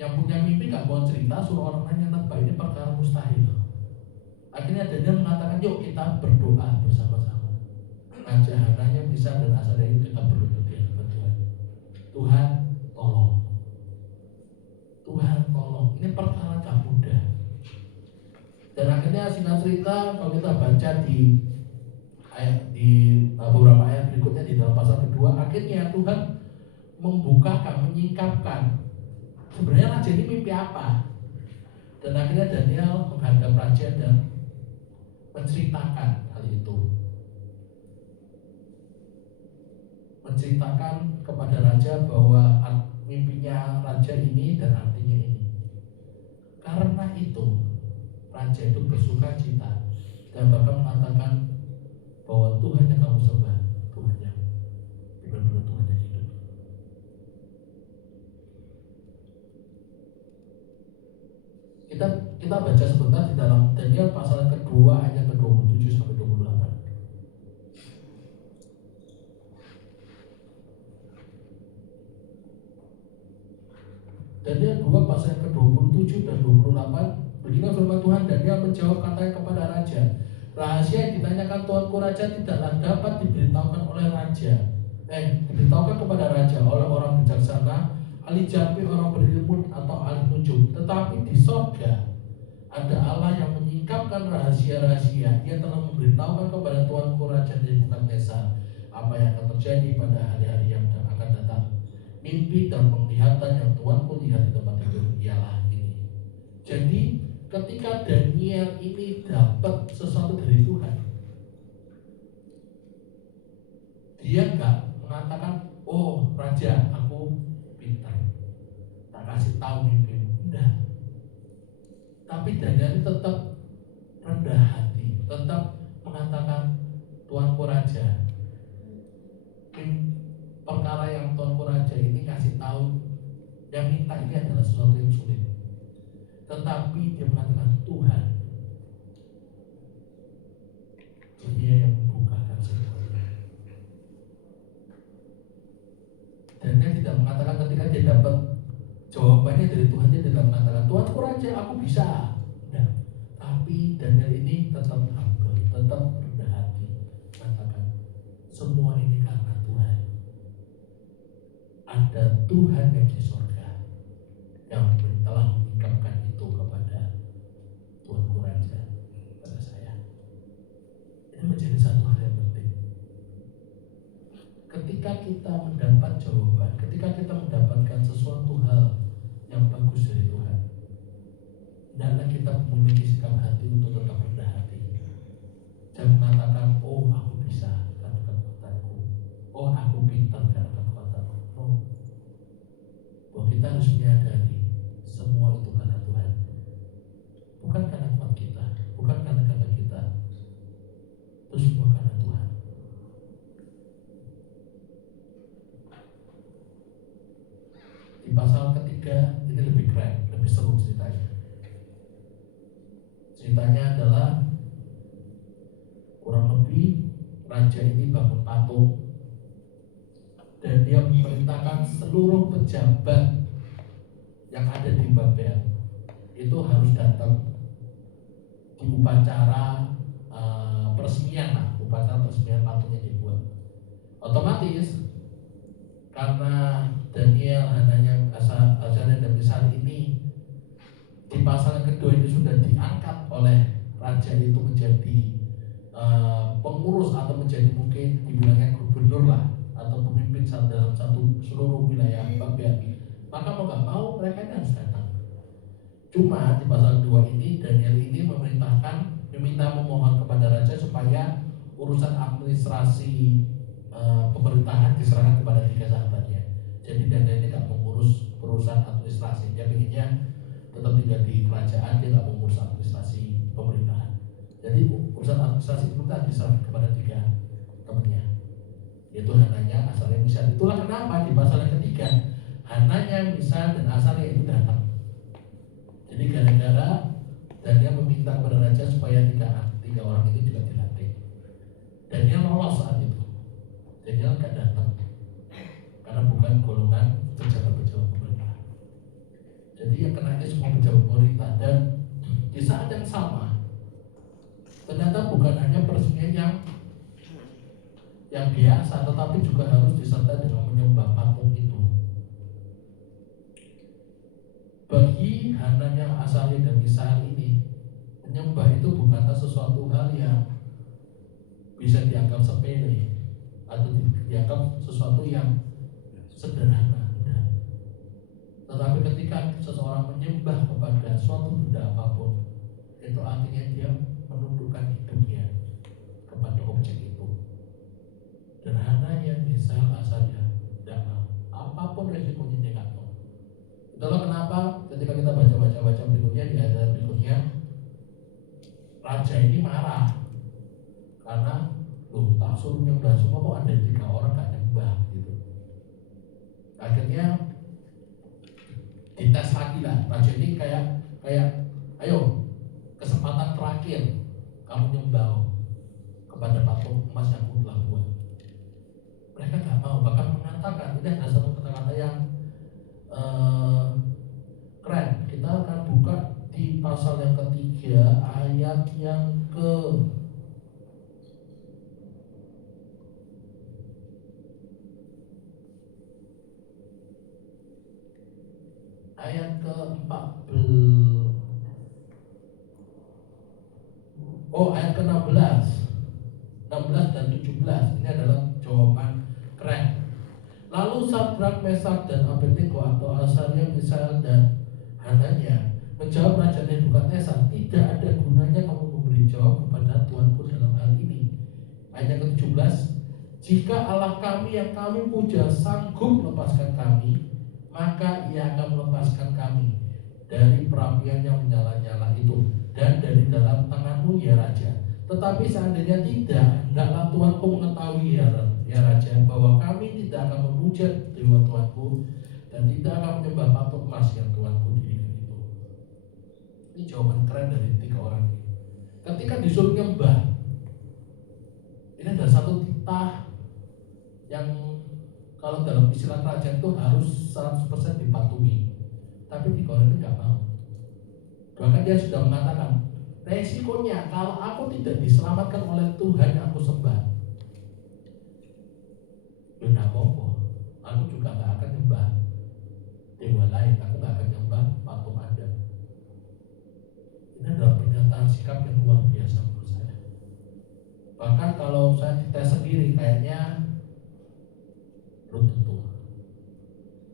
Yang punya mimpi gak mau cerita, suruh orang lain yang nebak, ini perkara mustahil. Akhirnya Daniel mengatakan, yuk kita berdoa bersama-sama. Raja Hananya, Misar dan Azaria, kita berlutut di hadapan Tuhan. Tuhan tolong. Tuhan tolong. Ini perkara gak mudah. Dan akhirnya singkat cerita, kalau kita baca di beberapa ayat berikutnya di dalam pasal kedua, akhirnya Tuhan membukakan, menyingkapkan sebenarnya raja ini mimpi apa. Dan akhirnya Daniel menghadap raja dan menceritakan hal itu, menceritakan kepada raja bahwa mimpinya raja ini dan artinya ini. Karena itu raja itu bersuka cita dan bahkan mengatakan bahwa Tuhan yang kamu sembah, Tuhan yang benar-benar Tuhan yang hidup. Kita baca sebentar di dalam Daniel pasal kedua ayat ke-27 sampai 28. Daniel 2 pasal yang ke-27 dan 28. Beginilah firman Tuhan. Daniel menjawab katanya kepada raja, rahasia yang ditanyakan tuanku raja tidaklah dapat diberitahukan oleh raja. Diberitahukan kepada raja oleh orang bijaksana, ahli jampi, orang berilmu atau ahli nujum. Tetapi di sorga ada Allah yang menyingkapkan rahasia-rahasia. Ia telah memberitahukan kepada tuanku raja Nebukadnezar apa yang akan terjadi pada hari-hari yang akan datang. Mimpi dan penglihatan yang tuanku lihat di tempat tidur ialah ini. Jadi ketika Daniel ini dapat sesuatu dari Tuhan, dia nggak mengatakan, oh raja aku pintar, tak kasih tahu mimpi. Enggak. Tapi Daniel ini tetap rendah hati, tetap mengatakan, tuanku raja, perkara yang tuanku raja ini kasih tahu, yang minta ini adalah sesuatu yang sulit. Tetapi dia mengatakan Tuhan, dia yang membukakan semuanya. Dan dia tidak mengatakan ketika dia dapat jawabannya dari Tuhan, dia tidak mengatakan tuanku raja aku bisa. Nah, tapi Daniel ini tetap humble, tetap rendah hati, mengatakan semua ini karena Tuhan. Ada Tuhan yang di surga yang telah mengungkapkan itu kepada tuanku raja, kepada saya. Ini menjadi satu hal yang penting. Ketika kita mendapat jawaban, ketika kita mendapatkan sesuatu hal yang bagus dari Tuhan, hendaklah kita memiliki sikap hati untuk tetap rendah hati. Jangan mengatakan, oh aku bisa karena kekuatanku, oh aku pintar karena kekuatanku. No. Bahwa kita harus menyadari semua itu karena Tuhan, bukan karena kuat kita, bukan karena kata kita, itu semua karena Tuhan. Di pasal ketiga ini lebih keren, lebih seru ceritanya. Ceritanya adalah kurang lebih raja ini bangun patung dan dia memerintahkan seluruh pejabat yang ada di Babel itu harus datang di upacara peresmian, upacara peresmian patungnya dibuat. Otomatis karena Daniel, Hananya, Azaria dan Misael ini di pasal yang kedua ini sudah diangkat oleh raja itu menjadi pengurus atau menjadi mungkin dibilangnya gubernur lah atau pemimpin dalam satu seluruh wilayah Babel, maka mau nggak mau mereka harus datang. Cuma di pasal 2 ini Daniel ini meminta memohon kepada raja supaya urusan administrasi pemerintahan diserahkan kepada 3 sahabatnya. Jadi Daniel ini tidak mengurus urusan administrasi, dia inginnya tetap tinggal di kerajaan, dia tidak mengurus administrasi pemerintahan. Jadi urusan administrasi pemerintahan diserahkan kepada 3 temannya, yaitu Hananya, Azaria, Misael. Itulah kenapa di pasal yang ketiga Hananya, Misael dan Azaria itu datang. Jadi gara-gara Daniel meminta kepada raja supaya 3 orang itu juga dilantik. Daniel lolos saat itu. Daniel nggak datang karena bukan golongan pejabat-pejabat pemerintah. Jadi yang kena ini semua pejabat pemerintah. Dan di saat yang sama ternyata bukan hanya peresmian yang biasa, tetapi juga harus disertai dengan menyembah patung itu. Bagi Hananya, Azaria dan Misael ini, menyembah itu bukanlah sesuatu hal yang bisa dianggap sepele atau dianggap sesuatu yang sederhana. Tetapi ketika seseorang menyembah kepada suatu benda apapun, itu artinya dia menundukkan hidupnya kepada objek itu. Dan Hananya, Misael, Azaria tidak mau, apapun resikonya dia nggak mau. Itulah kenapa ketika kita baca berikutnya, di ayat berikutnya, raja ini marah karena tak suruh nyembah semua kok ada 3 orang gak nyembah gitu. Akhirnya dites lagi lah, raja ini kayak ayo kesempatan terakhir kamu nyembah kepada patung emas yang aku telah buat. Mereka gak mau, bahkan mengatakan, ini adalah satu kata-kata yang ayat yang ke ayat ke-14. Ayat ke-16. 16 dan 17 ini adalah jawaban keren. Lalu Sadrak, Mesak dan Abednego atau Asaria, Misael dan Hananya menjawab Raja Nebukadnezar, tidak ada gunanya kamu memberi jawab kepada Tuanku dalam hal ini. Ayat ke-17, jika Allah kami yang kami puja sanggup melepaskan kami, maka ia akan melepaskan kami dari perapian yang menyala-nyala itu dan dari dalam tanganmu ya Raja. Tetapi seandainya tidak, hendaklah Tuanku mengetahui ya Raja, bahwa kami tidak akan memuja dewa Tuanku dan tidak akan menyembah patung emas yang Tuanku dirikan itu. Ini jawaban keren dari 3 orang ini. Ketika disuruh nyembah, ini ada satu titah yang kalau dalam istilah kerajaan itu harus 100% dipatuhi. Tapi 3 orang ini nggak mau. Bahkan dia sudah mengatakan, resikonya kalau aku tidak diselamatkan oleh Tuhan yang aku sembah, ya nggak apa-apa, aku juga nggak akan nyembah dewa lain, aku nggak akan nyembah patung Anda. Ini adalah pernyataan sikap yang luar biasa menurut saya. Bahkan kalau saya dites sendiri, kayaknya belum tentu.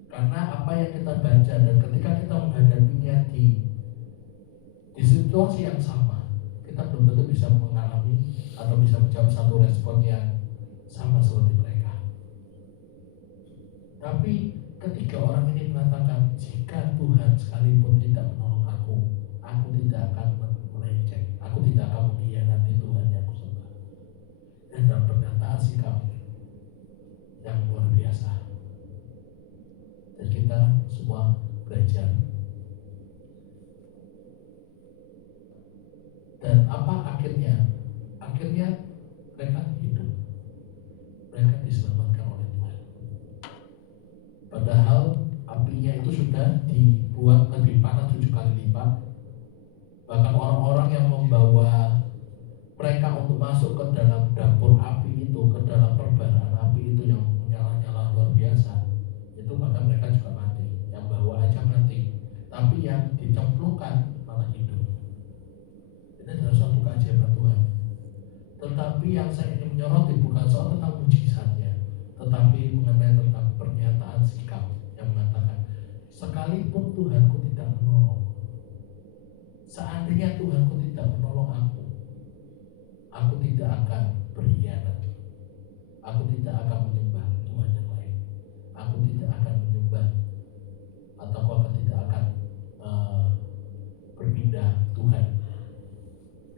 Karena apa yang kita baca dan ketika kita menghadapinya di situasi yang sama, kita belum tentu bisa mengalami atau bisa menjawab satu respon yang sama seperti mereka. Tapi ketiga orang ini mengatakan, jika Tuhan sekalipun tidak menolong aku tidak akan melenceng, aku tidak akan mengkhianati Tuhan yang aku sembah. Dan dalam pernyataan sikap yang luar biasa. Dan kita semua belajar. Dan apa akhirnya? Akhirnya mereka hidup. Mereka diselamatkan oleh Tuhan. Padahal apinya itu sudah dibuat lebih panas 7 kali lipat. Bahkan orang-orang yang membawa mereka untuk masuk ke dalam dapur api itu, ke dalam perbanan api itu yang menyala-nyala luar biasa, itu maka mereka juga mati. Yang bawa aja mati, tapi yang dicemplungkan malah hidup. Ini adalah suatu keajaiban Tuhan. Tetapi yang saya ingin menyoroti bukan soal tentang mujizatnya, tetapi mengenai tentang pernyataan sikap yang mengatakan, sekalipun Tuhanku tidak menolong, seandainya Tuhanku tidak menolong aku tidak akan berkhianat. Aku tidak akan menyembah Tuhan yang lain. Aku tidak akan menyembah atau aku tidak akan berpindah Tuhan.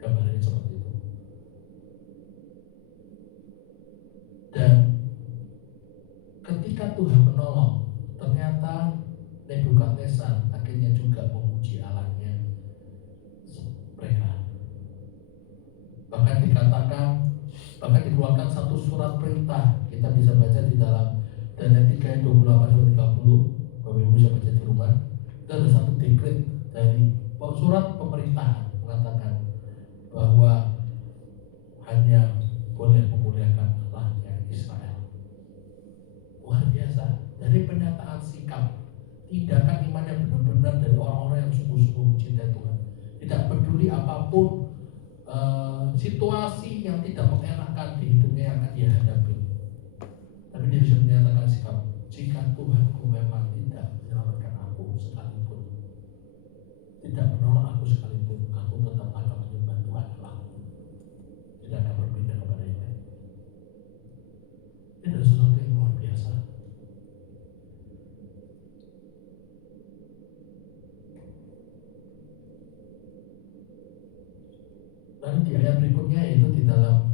Gambarnya seperti itu. Dan ketika Tuhan menolong, ternyata Nebukadnezar akhirnya juga memuji Allahnya mereka. Bahkan dikatakan, bahkan dikeluarkan satu surat perintah. Kita bisa baca di dalam Daniel 3 ayat 28-30. Bapak Ibu bisa baca di rumah. Itu ada satu dekret dari surat pemerintahan mengatakan bahwa hanya boleh memuliakan Allahnya Israel. Luar biasa. Dari pernyataan sikap, tindakan iman yang benar-benar dari orang-orang yang sungguh-sungguh mencintai Tuhan. Tidak peduli apapun situasi yang tidak mengenakan di hidupnya yang akan dia hadapi, tapi dia bisa menyatakan sikap, jika Tuhanku memang tidak menyelamatkan aku sekalipun, tidak menolong aku sekalipun, aku tetap akan menyembah Tuhan Allahku, tidak akan berpindah kepada yang lain. Ini adalah sesuatu yang luar biasa. Dan di ayat berikutnya, yaitu di dalam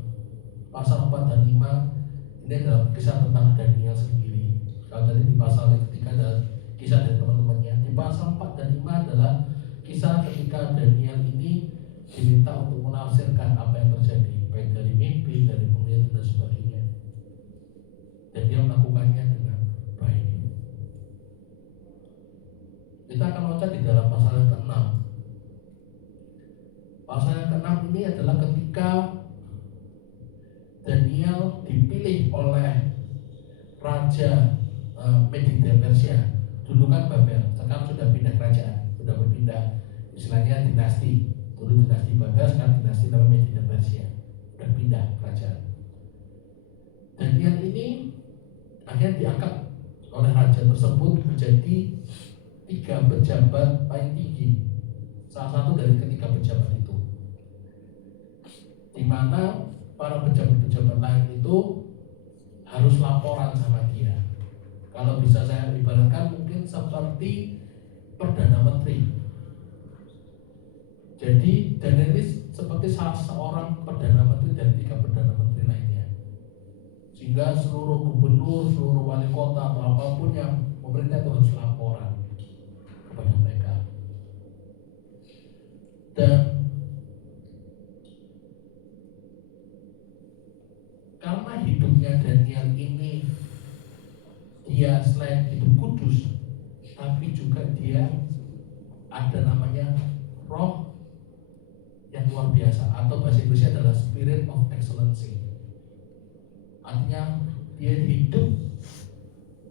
pasal 4 dan 5, ini adalah kisah tentang Daniel sendiri. Kalau tadi di pasal yang ketiga adalah kisah dari teman-temannya, di pasal 4 dan 5 adalah kisah ketika Daniel ini diminta untuk menafsirkan apa yang terjadi, baik dari mimpi, dari penglihatan dan sebagainya. Dan dia melakukannya dengan baik. Kita akan loncat di dalam pasal yang ke-6. Pasal yang ke-6 ini adalah ketika Daniel dipilih oleh Raja Media Persia. Dulu kan Babel, sekarang sudah pindah kerajaan, sudah berpindah istilahnya dinasti. Dulu dinasti Babel, sekarang dinasti namanya Media Persia, sudah pindah kerajaan. Daniel ini akhirnya diangkat oleh raja tersebut menjadi 3 pejabat paling tinggi, salah satu dari ketiga pejabat itu, di mana para pejabat-pejabat lain itu harus laporan sama dia. Kalau bisa saya ibaratkan mungkin seperti Perdana Menteri. Jadi Daniel ini seperti salah seorang Perdana Menteri dari 3 Perdana Menteri lainnya. Sehingga seluruh gubernur, seluruh wali kota atau apapun yang pemerintah itu harus laporan kepada mereka. Dan karena hidupnya Daniel ini, dia selain hidup kudus, tapi juga dia ada namanya roh yang luar biasa, atau bahasa Inggrisnya adalah spirit of excellency. Artinya dia hidup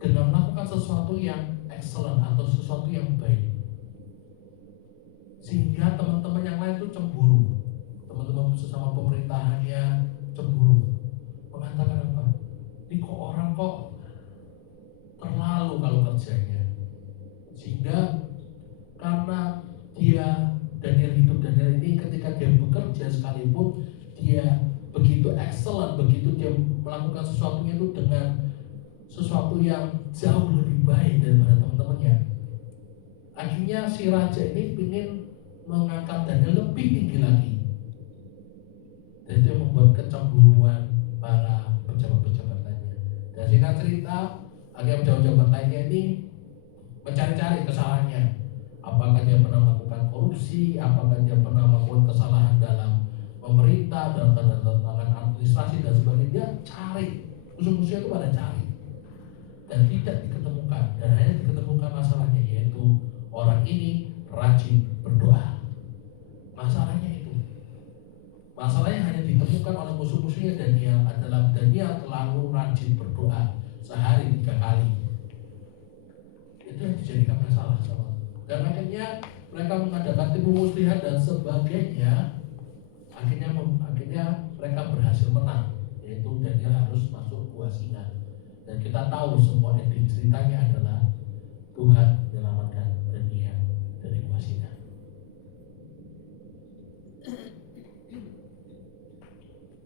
dengan melakukan sesuatu yang excellent atau sesuatu yang baik, sehingga teman-teman yang lain itu cemburu. Teman-teman sesama pemerintahannya cemburu, mengatakan apa? Ini kok orang kok terlalu kalau kerjanya. Sehingga karena dia Daniel ini ketika dia bekerja sekalipun dia begitu excellent, begitu dia melakukan sesuatunya itu dengan sesuatu yang jauh lebih baik daripada teman-temannya. Akhirnya si raja ini ingin mengangkat Daniel lebih tinggi lagi, dan itu membuat kecemburuan para pejabat-pejabat lainnya. Dan singkat cerita, akhirnya pejabat-pejabat lainnya ini mencari-cari kesalahannya. Apakah dia pernah melakukan korupsi, apakah dia pernah melakukan kesalahan dalam pemerintah, dalam tangan administrasi dan sebagainya. Dia cari, musuh-musuhnya itu pada cari, dan tidak diketemukan. Dan hanya diketemukan masalahnya, yaitu orang ini rajin berdoa. Masalahnya itu, masalahnya hanya ditemukan oleh musuh-musuhnya Daniel adalah Daniel terlalu rajin berdoa, sehari 3 kali. Itu yang dijadikan masalah sama. Dan akhirnya mereka mengadakan tipu muslihat dan sebagainya. Akhirnya mereka berhasil menang, yaitu Daniel harus masuk gua singa. Dan kita tahu semua ending ceritanya adalah Tuhan menyelamatkan Daniel dari gua singa.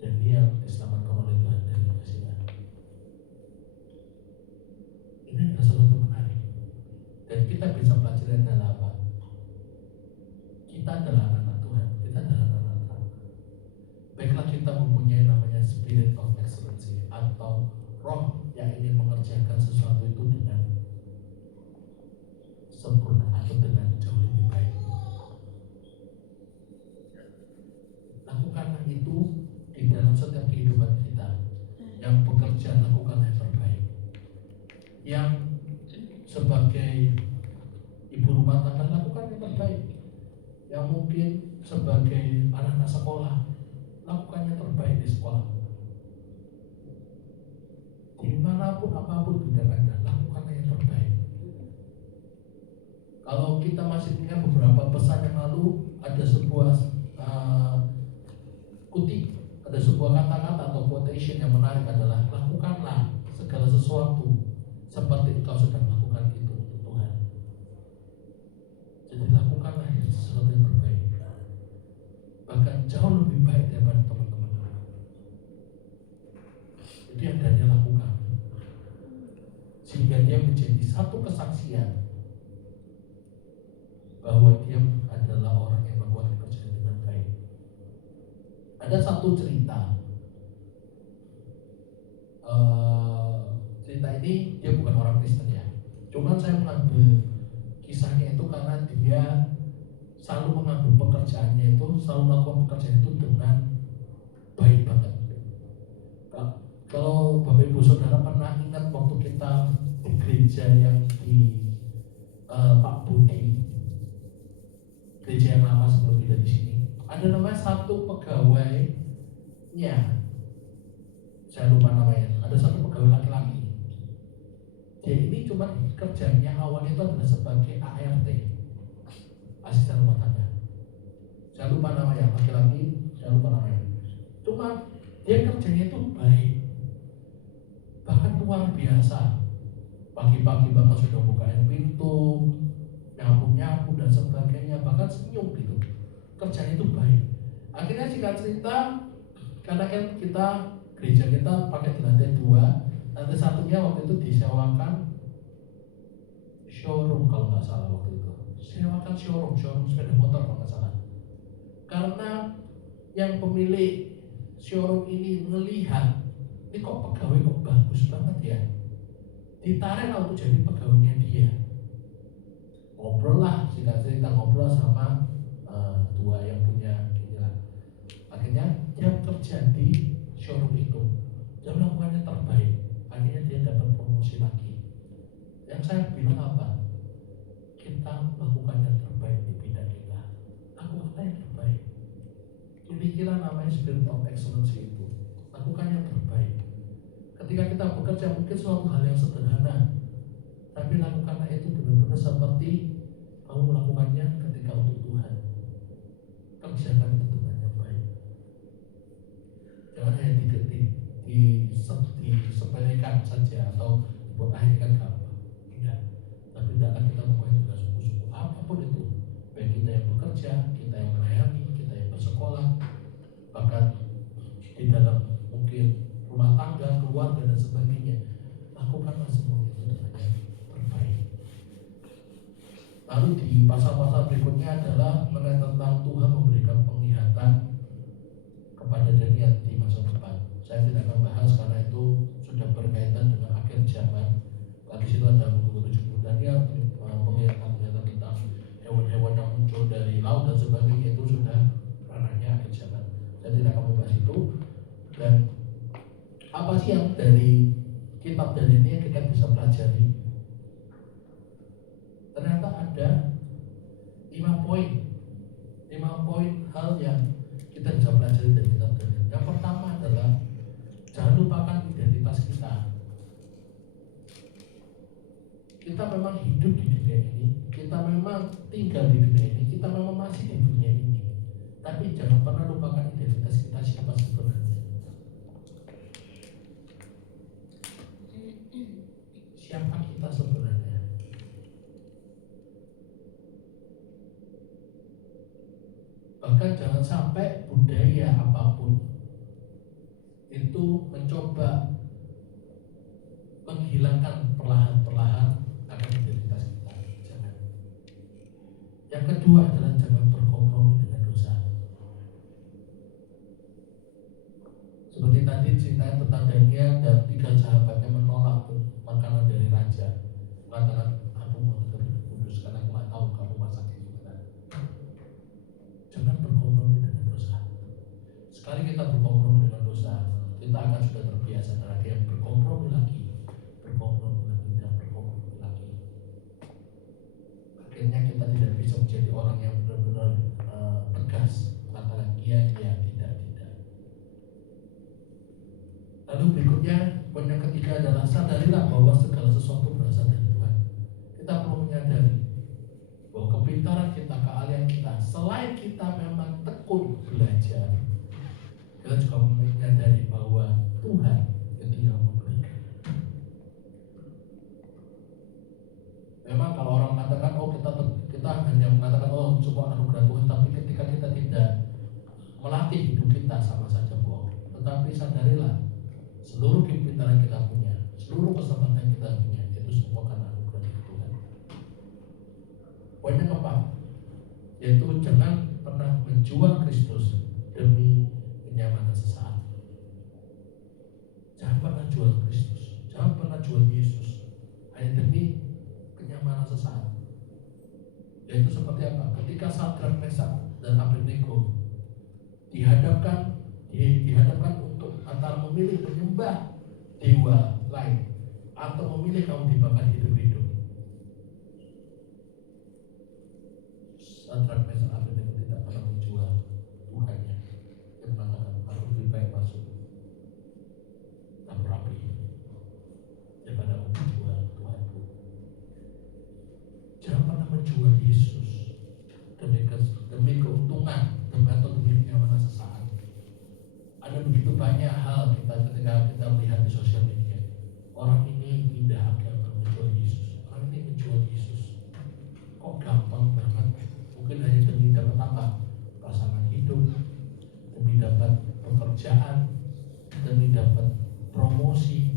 Daniel diselamatkan oleh Tuhan dari gua singa. Ini adalah sesuatu menarik, dan kita bisa pelajari adalah apa? Kita adalah anak-anak Tuhan, kita adalah anak-anak Tuhan. Baiklah kita mempunyai namanya spirit of excellency, atau roh yang ingin mengerjakan sesuatu itu dengan sempurna atau dengan jauh lebih baik. Lakukanlah itu di dalam setiap kehidupan kita. Yang bekerja, lakukanlah yang terbaik. Yang sebagai ibu rumah tangga, lakukan yang terbaik. Yang mungkin sebagai anak-anak sekolah, lakukan yang terbaik di sekolah. Dimanapun apapun bidang Anda, lakukanlah yang terbaik. Kalau kita masih ingat beberapa pesan yang lalu, ada sebuah kutip, ada sebuah kata-kata atau quotation yang menarik adalah lakukanlah segala sesuatu seperti engkau sedang melakukan itu untuk Tuhan. Jadi lakukanlah sesuatu yang terbaik, bahkan jauh lebih baik daripada teman-teman. Itu yang Daniel lakukan, sehingga dia menjadi satu kesaksian bahwa dia adalah orang yang melakukan pekerjaan dengan baik. Ada satu cerita, cerita ini dia bukan orang Kristen ya, cuman saya mengambil kisahnya itu karena dia selalu mengambil pekerjaannya itu, selalu melakukan pekerjaan itu dengan baik banget. Kalau Bapak Ibu Saudara pernah ingat waktu kita di gereja yang di Pak Budi, gereja yang lama sebelum pindah di sini, ada namanya satu pegawainya, saya lupa namanya, ada satu pegawai laki-laki. Dia ini cuma kerjanya awalnya itu adalah sebagai ART, asisten rumah tangga. Saya lupa namanya, laki-laki, saya lupa namanya. Cuma dia kerjanya itu baik, bahkan luar biasa. Pagi-pagi banget sudah bukain pintu, nyapu-nyapu dan sebagainya, bahkan senyum gitu. Kerjanya itu baik. Akhirnya singkat cerita, karena kan kita gereja kita pakai di lantai 2, lantai satunya waktu itu disewakan showroom kalau nggak salah waktu itu. Sewakan showroom sepeda motor kalau nggak salah. Karena yang pemilik showroom ini melihat, ini kok pegawai kok bagus banget ya, ditarik lah untuk jadi pegawainya dia. Ngobrol lah, singkat cerita ngobrol sama dua yang punya inilah. Akhirnya dia kerja di showroom itu, dia melakukannya terbaik. Akhirnya dia dapat promosi lagi. Yang saya bilang apa? Kita lakukan yang terbaik di bidang kita. Lakukan yang terbaik. Demikianlah namanya spirit of excellence itu. Lakukan yang terbaik. Ketika kita bekerja mungkin suatu hal yang sederhana, tapi lakukanlah itu benar-benar seperti kamu melakukannya ketika untuk Tuhan. Kerjakan itu dengan yang baik. Jangan hanya disepelekan saja atau buat akhir kan gampang. Tidak. Tapi tidaklah kita melakukan juga sungguh-sungguh apapun itu. Baik kita yang bekerja, kita yang melayani, kita yang bersekolah, bahkan di dalam mungkin rumah tangga, keluarga dan sebagainya. Lakukanlah semua itu dengan yang terbaik. Lalu di pasal-pasal berikutnya adalah mengenai tentang Tuhan memberikan penglihatan kepada Daniel di masa depan. Saya tidak akan bahas karena itu sudah berkaitan dengan akhir zaman. Di situ ada buku 70 Daniel, penglihatan tentang hewan-hewan yang muncul dari laut dan sebagainya, itu sudah ranahnya akhir zaman. Saya tidak akan membahas itu. Dan apa sih yang dari kitab Daniel ini yang kita bisa pelajari? Ternyata ada 5 poin hal yang kita bisa pelajari dari kitab Daniel. Yang pertama adalah jangan lupakan identitas kita. Kita memang hidup di dunia ini, kita memang tinggal di dunia ini, kita memang masih di dunia ini. Tapi jangan pernah lupakan identitas kita siapa sebenarnya. Siapa kita sebenarnya? Bahkan jangan sampai budaya apapun itu mencoba menghilangkan perlahan-perlahan akan identitas kita. Jangan. Yang kedua adalah jangan berkompromi dengan dosa. Seperti tadi ceritanya tentang Daniel dan 3 sahabatnya menolak makanan dari raja, mengatakan aku mau tetap hidup kudus karena aku nggak tahu kamu masaknya gimana. Jangan berkompromi dengan dosa. Sekali kita berkompromi dengan dosa, kita akan sudah terbiasa dan akhirnya berkompromi lagi dan berkompromi lagi. Akhirnya kita tidak bisa menjadi orang yang benar-benar tegas mengatakan iya, tidak. Lalu berikutnya, poin yang ketiga adalah sadarilah bahwa segala sesuatu berasal dari Tuhan. Kita perlu menyadari bahwa kepintaran kita, keahlian kita, selain kita memang tekun belajar, kita juga menyadari bahwa Tuhan yang memberikan. Memang kalau orang mengatakan kita hanya mengatakan semua anugerah Tuhan, tapi ketika kita tidak melatih hidup kita sama saja bohong. Tetapi sadarilah seluruh kepintaran kita punya, seluruh kesempatan kita punya, itu semua karena anugerah dari Tuhan. Poin yang keempat, yaitu jangan pernah menjual Kristus demi kenyamanan sesaat. Jangan pernah jual Kristus, jangan pernah jual Yesus hanya demi kenyamanan sesaat. Yaitu seperti apa? Ketika Sadrak, Mesak dan Abednego dihadapkan untuk antara memilih menyembah dewa lain atau memilih kamu dibakar hidup-hidup. Sadrak, Mesak, Abednego tidak pernah menjual menjual Yesus demi keuntungan atau demi kenyamanan sesaat. Ada begitu banyak hal ketika kita melihat di sosial media. Orang ini pindah agama menjual Yesus. Orang ini menjual Yesus. Kok gampang banget? Mungkin hanya demi dapat apa? Pasangan hidup, demi dapat pekerjaan, demi dapat promosi.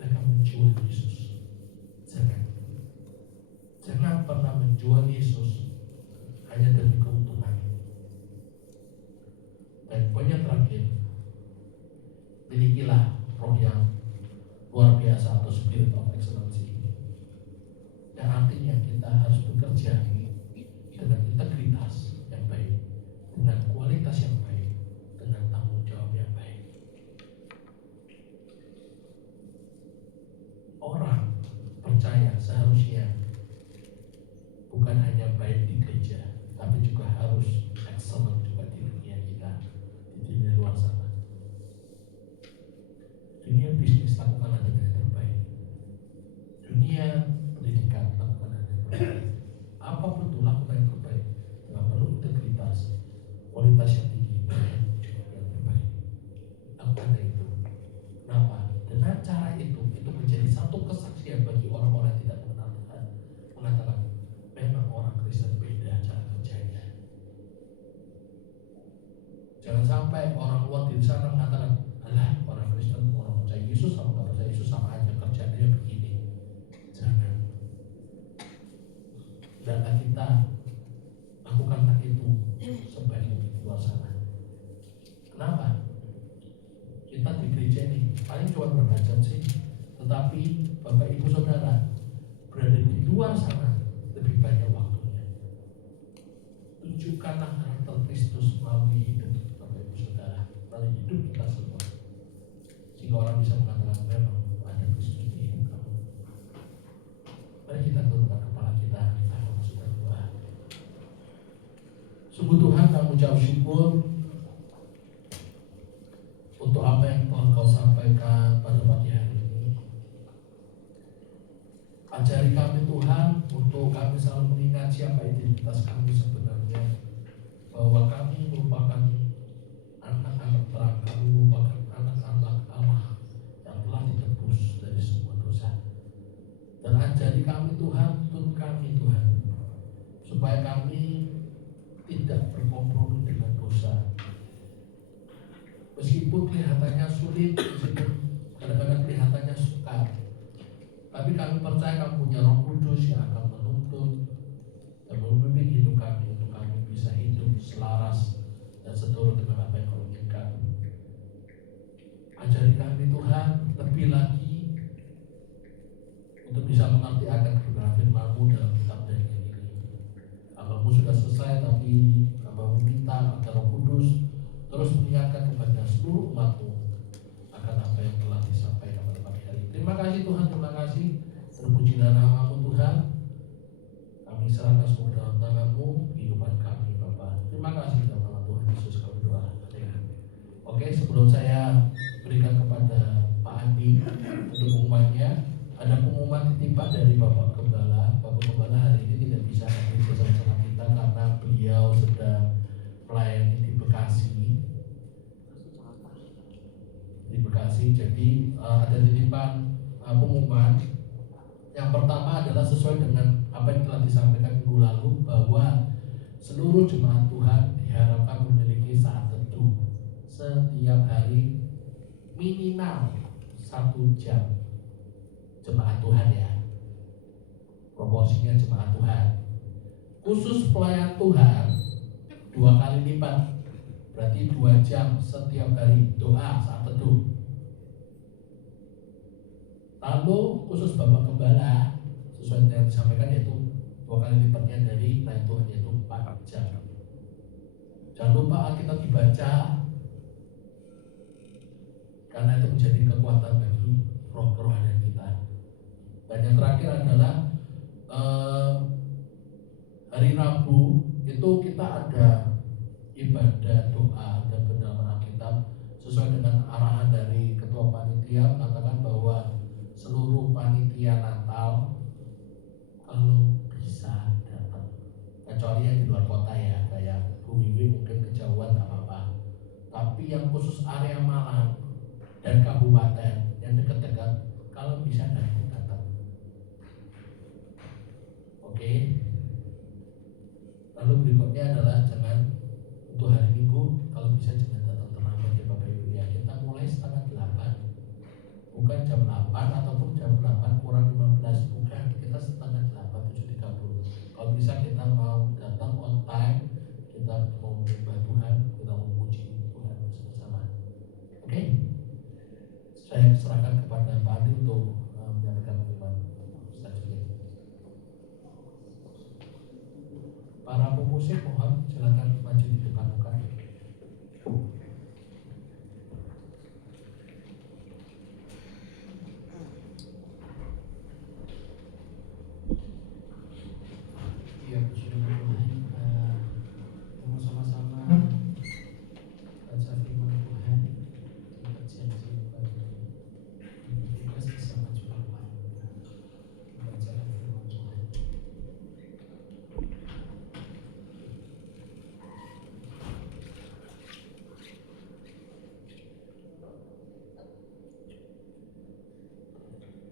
Mereka menjual Yesus. Jangan pernah menjual Yesus hanya demi keuntungan. Dan poin yang terakhir, milikilah roh yang luar biasa atau spirit of excellency. Yang artinya kita harus bekerja dengan integritas yang baik, dengan kualitas yang baik, dengan tanggung jawab yang baik. Orang percaya seharusnya bukan hanya baik di gereja, tapi juga harus excellent juga di dunia kita, di dunia luar sana. Dunia bisnis lakukan dengan yang terbaik. Dunia pendidikan lakukan dengan yang terbaik. Apapun itu lakukan yang terbaik. Dengan penuh integritas, kualitas yang tinggi, dan juga yang terbaik. Lakukan itu. Kenapa? Dengan cara itu menjadi satu kesaksian bagi orang-orang yang tidak mengenal Tuhan. Mengatakan, memang orang Kristen beda cara kerjanya. Jangan sampai orang luar di sana mengatakan, alah, orang Kristen, orang percaya Yesus sama nggak percaya Yesus sama aja, kerjanya begini. Jangan. Hendaklah kita lakukanlah itu sebaik mungkin di luar sana. Kenapa? Kita di gereja ini paling cuma berapa jam sih? Tetapi Bapak Ibu Saudara berada di luar sana lebih banyak waktunya. Tunjukkanlah karakter Kristus melalui hidup Bapak Ibu Saudara, melalui hidup kita semua, sehingga orang bisa mengatakan memang ada Kristus di hidup kamu. Mari kita tundukkan kepala kita masuk dalam doa. Sungguh Tuhan, kami ucap syukur untuk apa yang telah Kau sampaikan pada pagi hari ini. Ajari kami Tuhan, untuk kami selalu mengingat siapa identitas kami sebenarnya, bahwa kami merupakan anak-anak terang, kami merupakan anak-anak Allah yang telah ditebus dari semua dosa. Dan ajari kami Tuhan, tuntun kami Tuhan, supaya kami tidak berkompromi dengan dosa. Meskipun kelihatannya sulit, meskipun kadang-kadang kelihatannya sukar, tapi kami percaya Kamu punya Roh Kudus yang akan menuntun dan membimbing hidup kami untuk kami bisa hidup selaras dan seturut dengan apa yang Kau inginkan. Ajari kami Tuhan lebih lagi untuk bisa mengerti akan kebenaran firman-Mu dalam kitab Daniel ini. Hamba-Mu sudah selesai, tapi Hamba-Mu minta agar Roh Kudus terus mengingatkan kepada seluruh umat-Mu akan apa yang telah disampaikan pada pagi hari. Terima kasih Tuhan, terima kasih. Terpujilah nama-Mu Tuhan. Kami serahkan semua dalam tangan-Mu kehidupan kami Bapa. Terima kasih dalam nama Tuhan Yesus kami doa. Oke, sebelum saya berikan kepada Pak Andi untuk pengumumannya, ada pengumuman titipan dari Bapak Gembala. Bapak Gembala hari ini tidak bisa hadir bersama kita karena beliau sedang melayani di Bekasi. Jadi ada titipan pengumuman. Yang pertama adalah sesuai dengan apa yang telah disampaikan minggu lalu, bahwa seluruh jemaat Tuhan diharapkan memiliki saat teduh setiap hari minimal 1 jam. Jemaat Tuhan ya, proporsinya jemaat Tuhan. Khusus pelayan Tuhan 2 kali lipat, berarti 2 jam setiap hari doa saat teduh. Lalu khusus Bapak Gembala sesuai yang disampaikan yaitu 2 kali lipatnya dari pelayan Tuhan, yaitu 4 jam. Jangan lupa Alkitab dibaca, karena itu menjadi kekuatan bagi roh kerohanian kita. Dan yang terakhir adalah hari Rabu itu kita ada ibadah doa dan pendalaman Alkitab sesuai dengan arahan dari Ketua Panitia, mengatakan bahwa seluruh panitia Natal kalau bisa 8 ataupun jam 8 kurang 15. Bukan, kita setengah 8, 7.30. Kalau bisa kita mau datang on time, kita mau menyembah Tuhan, kita mau memuji Tuhan bersama-sama. Oke? Saya serahkan kepada Pak Andi untuk menyampaikan pengumuman selanjutnya. Para pemusik mohon silakan maju di depan muka. Ya, puji Tuhan, ketemu sama-sama baca firman Tuhan. Kita janji bagi kita bisa maju ke depan membacakan firman Tuhan.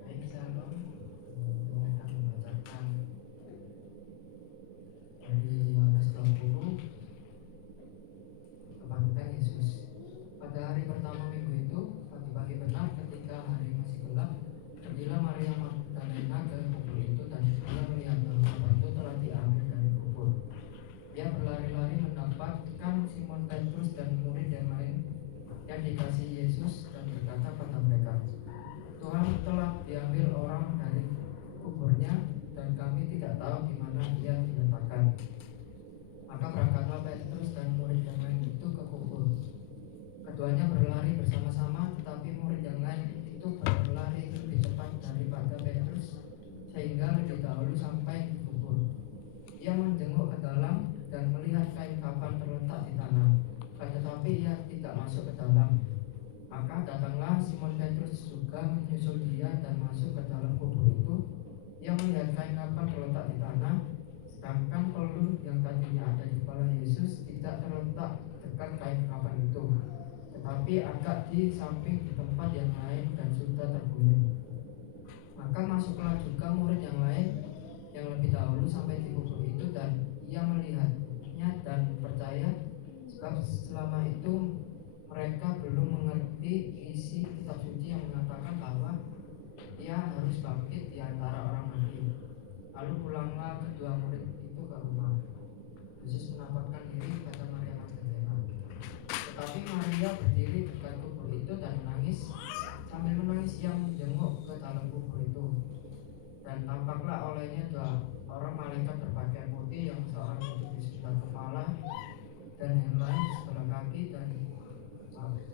Baik, sahabat, saya akan membacakan dari Yohanes 20 kebangkitan Yesus. Pada hari pertama minggu itu, pagi-pagi benar ketika hari masih gelap, pergilah Maria Magdalena ke kubur itu dan ia melihat bahwa batu telah diambil dari kubur. Ia berlari-lari mendapatkan Simon Petrus dan murid yang lain yang dikasihi Yesus dan berkata pada mereka, Tuhan telah diambil orang dari kuburnya dan kami tidak tahu di mana ia diletakkan. Maka berangkatlah Petrus dan murid yang lain itu ke kubur. Keduanya berlari bersama-sama, tetapi murid yang lain itu berlari lebih cepat daripada Petrus, sehingga lebih dahulu sampai di kubur. Ia menjenguk ke dalam dan melihat kain kafan terletak di tanah, tetapi ia tidak masuk ke dalam. Maka datanglah Simon Petrus juga menyusul dia dan masuk ke dalam kubur itu. Ia melihat kain kafan terletak di tanah, sedangkan peluru yang tadinya ada di kepala Yesus tidak terletak dekat kain kafan itu, tetapi agak di samping di tempat yang lain dan sudah terguling. Maka masuklah juga murid yang lain yang lebih dahulu sampai di kubur itu, dan ia melihatnya dan percaya, sebab selama itu mereka belum mengerti isi kitab suci yang mengatakan bahwa ia harus bangkit di antara orang mati. Lalu pulanglah kedua murid itu ke rumah. Yesus menampakkan diri kepada Maria Magdalena. Tetapi Maria berdiri dekat kubur itu dan menangis. Sambil menangis ia menjenguk ke dalam kubur itu. Dan tampaklah olehnya dua orang malaikat berpakaian putih, yang seorang duduk di sebelah kepala dan yang lain di sebelah kaki, dan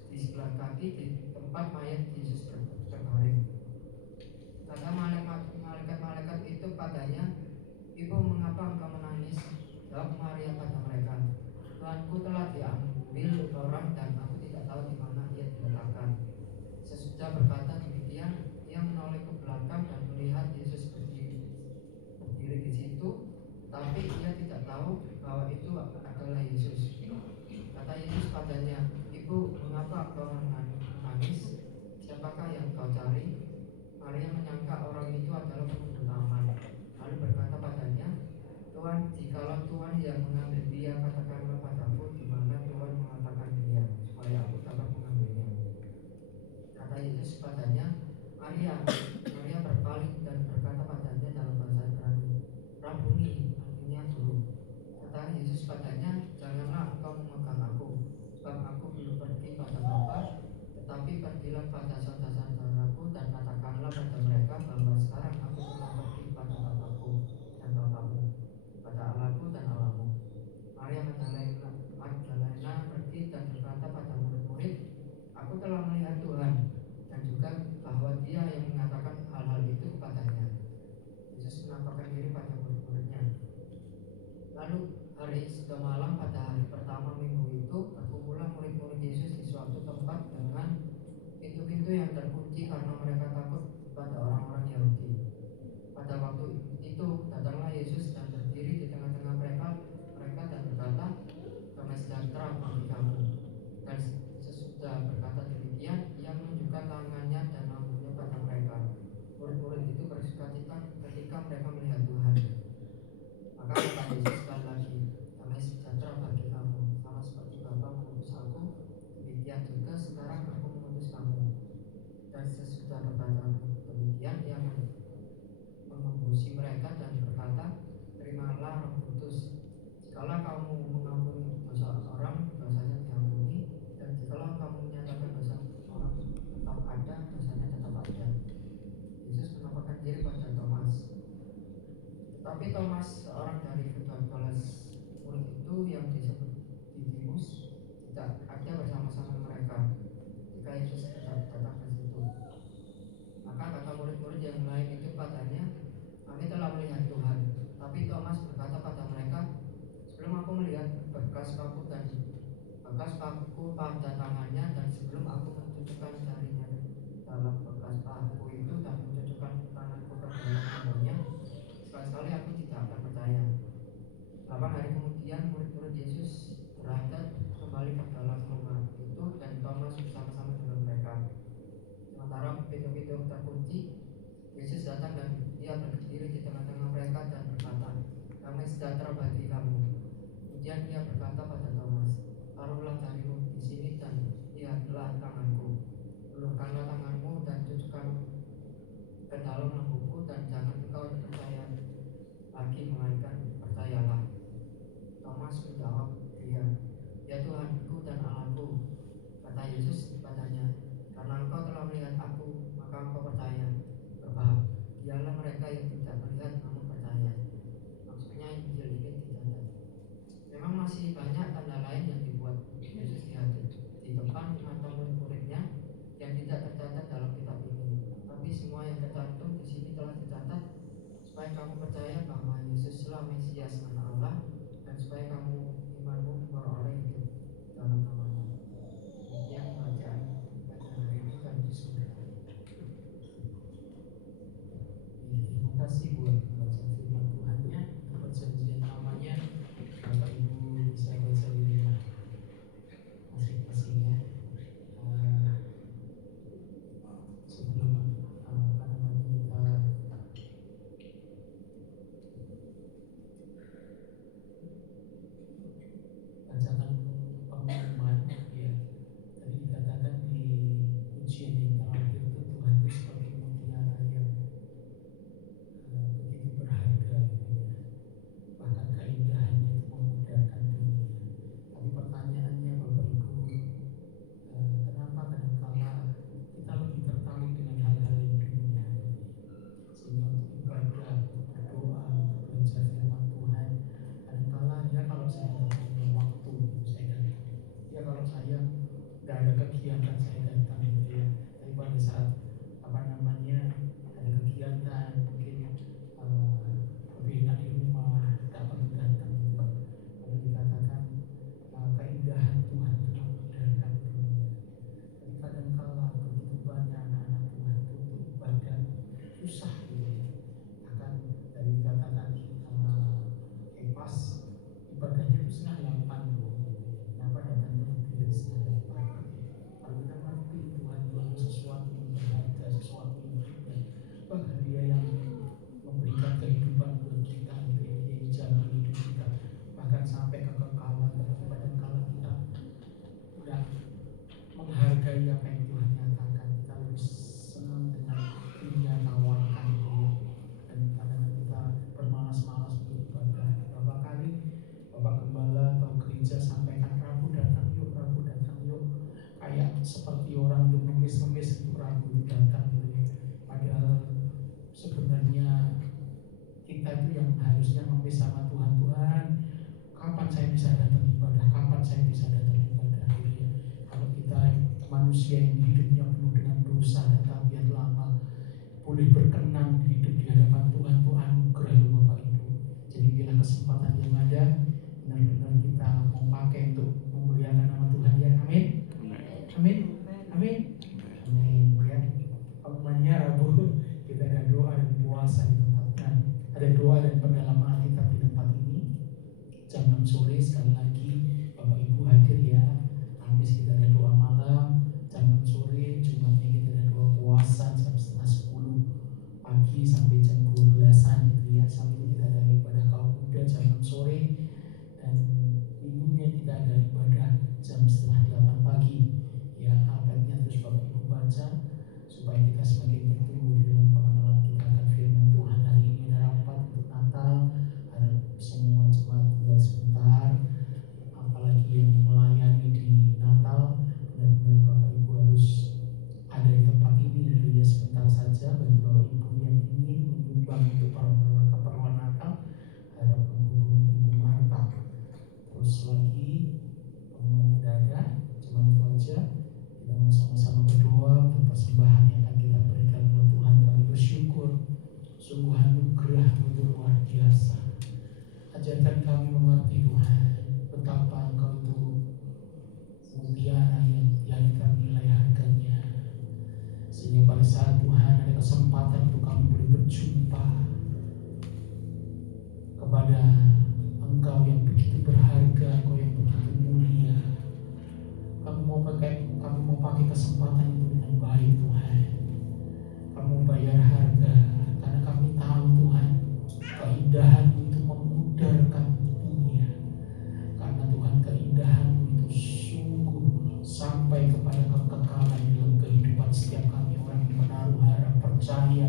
di sebelah kaki di tempat mayat Yesus terbaring. Kata malaikat-malaikat itu padanya, Ibu, mengapa engkau menangis? Jawab Maria pada mereka, Tuanku telah diambil orang dan aku tidak tahu di mana ia diletakkan. Sesudah berkata demikian, ia menoleh ke belakang dan melihat Yesus berdiri di situ, tapi ia tidak tahu bahwa itu adalah Yesus. Kata Yesus padanya, Ibu, mengapa engkau menangis? Siapakah yang kau cari? Maria menyangka orang itu adalah penuntut aman, lalu berkata padanya, Tuhan, jikalau Tuhan yang mengambil dia, katakanlah padaku di mana Tuhan mengatakan dia, supaya aku dapat mengambilnya. Kata Yesus padanya, Maria. Maria berpaling dan berkata padanya dalam bahasa Ibrani, Rabuni, artinya guru. Kata Yesus padanya, janganlah engkau memegang aku, sebab aku belum pergi pada Bapa, tetapi pergilah pada saudara-saudaraku dan katakanlah pada mereka bahwa sekarang aku telah pergi pada Bapakku dan Bapamu, pada Allahku dan Allahmu. Maria Magdalena pergi dan berkata pada murid-murid, aku telah melihat Tuhan, dan juga bahwa dia yang mengatakan hal-hal itu kepadanya. Yesus menampakkan diri pada murid-muridnya. Lalu hari sudah malam pada hari pertama minggu itu, berkumpullah murid-murid Yesus di suatu tempat dengan pintu-pintu yang terkunci karena mereka takut pada orang-orang Yahudi. Pada waktu itu datanglah Yesus dan berdiri di tengah-tengah mereka dan berkata, Damai sejahtera bagi kamu. Dan sesudah berkata demikian, ia menunjukkan tangannya dan lambungnya pada mereka. Murid-murid itu bersukacita ketika mereka melihat Tuhan. Maka kata Yesus sekali lagi, Damai sejahtera Tetapi Thomas, seorang dari ke-12 murid itu yang disebut Didimus, tidak ada bersama-sama mereka ketika Yesus datang ke situ. Maka kata murid-murid yang lain itu padanya, kami telah melihat Tuhan. Tapi Thomas berkata pada mereka, sebelum aku melihat bekas paku pada tangannya, dan sebelum aku mencucukkan jarinya dalam bekas paku itu dan mencucukkan tanganku ke dalam lambungnya, sekali-kali aku tidak akan percaya. 8 hari kemudian murid-murid Yesus berangkat kembali ke dalam rumah itu, dan Thomas bersama-sama dengan mereka. Sementara pintu-pintu terkunci, Yesus datang dan ia berdiri di tengah-tengah mereka dan berkata, damai sejahtera bagi kamu. Kemudian ia berkata pada Thomas, taruhlah jarimu di sini dan lihatlah tanganku. Ulurkanlah tanganmu dan cucukkan ke dalam lambungku, dan jangan engkau percaya lagi, melainkan percayalah. Thomas menjawab dia, ya Tuhanku dan Allahku. Kata Yesus padanya, karena engkau telah melihat aku, maka engkau percaya. Berbahagialah mereka yang tidak melihat namun percaya. Maksudnya Injil ini dicatat. Memang masih banyak tanda lain yang dibuat Yesus di depan mata murid-muridnya yang tidak tercatat dalam kitab ini. Tapi semua yang tercantum di sini telah dicatat supaya kamu percaya bahwa Yesuslah Mesias Anak Allah, dan supaya kamu imanmu memperoleh hidup dalam namanya. Demikian bacaan hari ini dan disyukuri. Terima kasih buat baca firman Tuhannya, perjanjian lamanya. Bapak Ibu bisa baca di rumah masing-masing ya. Sebelum kita bacakan pengumuman ya, tadi dikatakan di ujian yang terakhir itu Tuhan itu seperti mutiara yang begitu berharga gitu ya. Bahkan keindahannya itu memudahkan dunia. Tapi pertanyaannya Bapak Ibu, kenapa kadangkala kita lebih tertarik dengan hal-hal yang dunia, sehingga untuk ibadah, untuk berdoa, untuk belajar firman Tuhan, kadangkala ya kalau saya nggak punya waktu saya datang, ya kalau saya nggak ada kegiatan saya datang gitu ya. Tapi pada saat ada kegiatan mungkin lebih enak di rumah, tak perlu datang gitu. Kalau dikatakan keindahan Tuhan itu memudahkan dunia. Tapi kadangkala begitu banyak anak-anak Tuhan itu untuk ibadah susah gitu ya. Bahkan dari dikatakan pas ibadahnya itu setengah 8 loh gitu ya. Kenapa datangnya lebih dari setengah 8 gitu ya. Kalau kita ngerti Tuhan itu sesuatu yang berharga, sesuatu yang indah, bahkan Dia yang memberikan kehidupan buat kita gitu ya, Dia yang jalan hidup kita bahkan sampai kekekalan. Kadangkala kita udah menghargai apa yang Tuhan nyatakan, kita lebih senang dengan dunia tawarkan gitu ya. Dan kadang kita bermalas-malas untuk ibadah. Berapa kali Bapak Gembala atau gereja sampaikan Rabu datang yuk, kayak seperti orang untuk ngemis-ngemis untuk Rabu itu datang gitu ya. Padahal sebenarnya kita itu yang harusnya ngemis sama Tuhan. Tuhan, kapan saya bisa datang ibadah, kapan saya bisa datang ibadah gitu ya. Kalau kita manusia yang hidupnya penuh dengan dosa dan tabiat lama, boleh berkenan hidup di hadapan Tuhan itu anugerah Bapak Ibu. Jadi bila kesempatan yang ada, benar-benar kita mau pakai untuk memuliakan nama Tuhan ya. Amin. Amin. Amin. Amin ya. Pengumumannya Rabu kita ada doa dan puasa di tempatnya. Ada doa dan pendalaman Alkitab di tempat ini. Jam 6 sore sekali lagi Bapak Ibu hadir ya. Kamis kita ada doa malam jam 6 sore, Jumatnya kita ada doa puasa jam setengah 10 pagi sampai jam 12-an gitu ya. Sabtu kita ada ibadah kaum muda jam 6 sore, dan minggunya kita ada ibadah jam setengah 8 pagi ya. Alkitabnya terus Bapak Ibu baca supaya kita semakin bertumbuh di dalam pengenalan kita akan firman Tuhan. Hari ini ada rapat untuk Natal, harap semua jemaat tinggal sebentar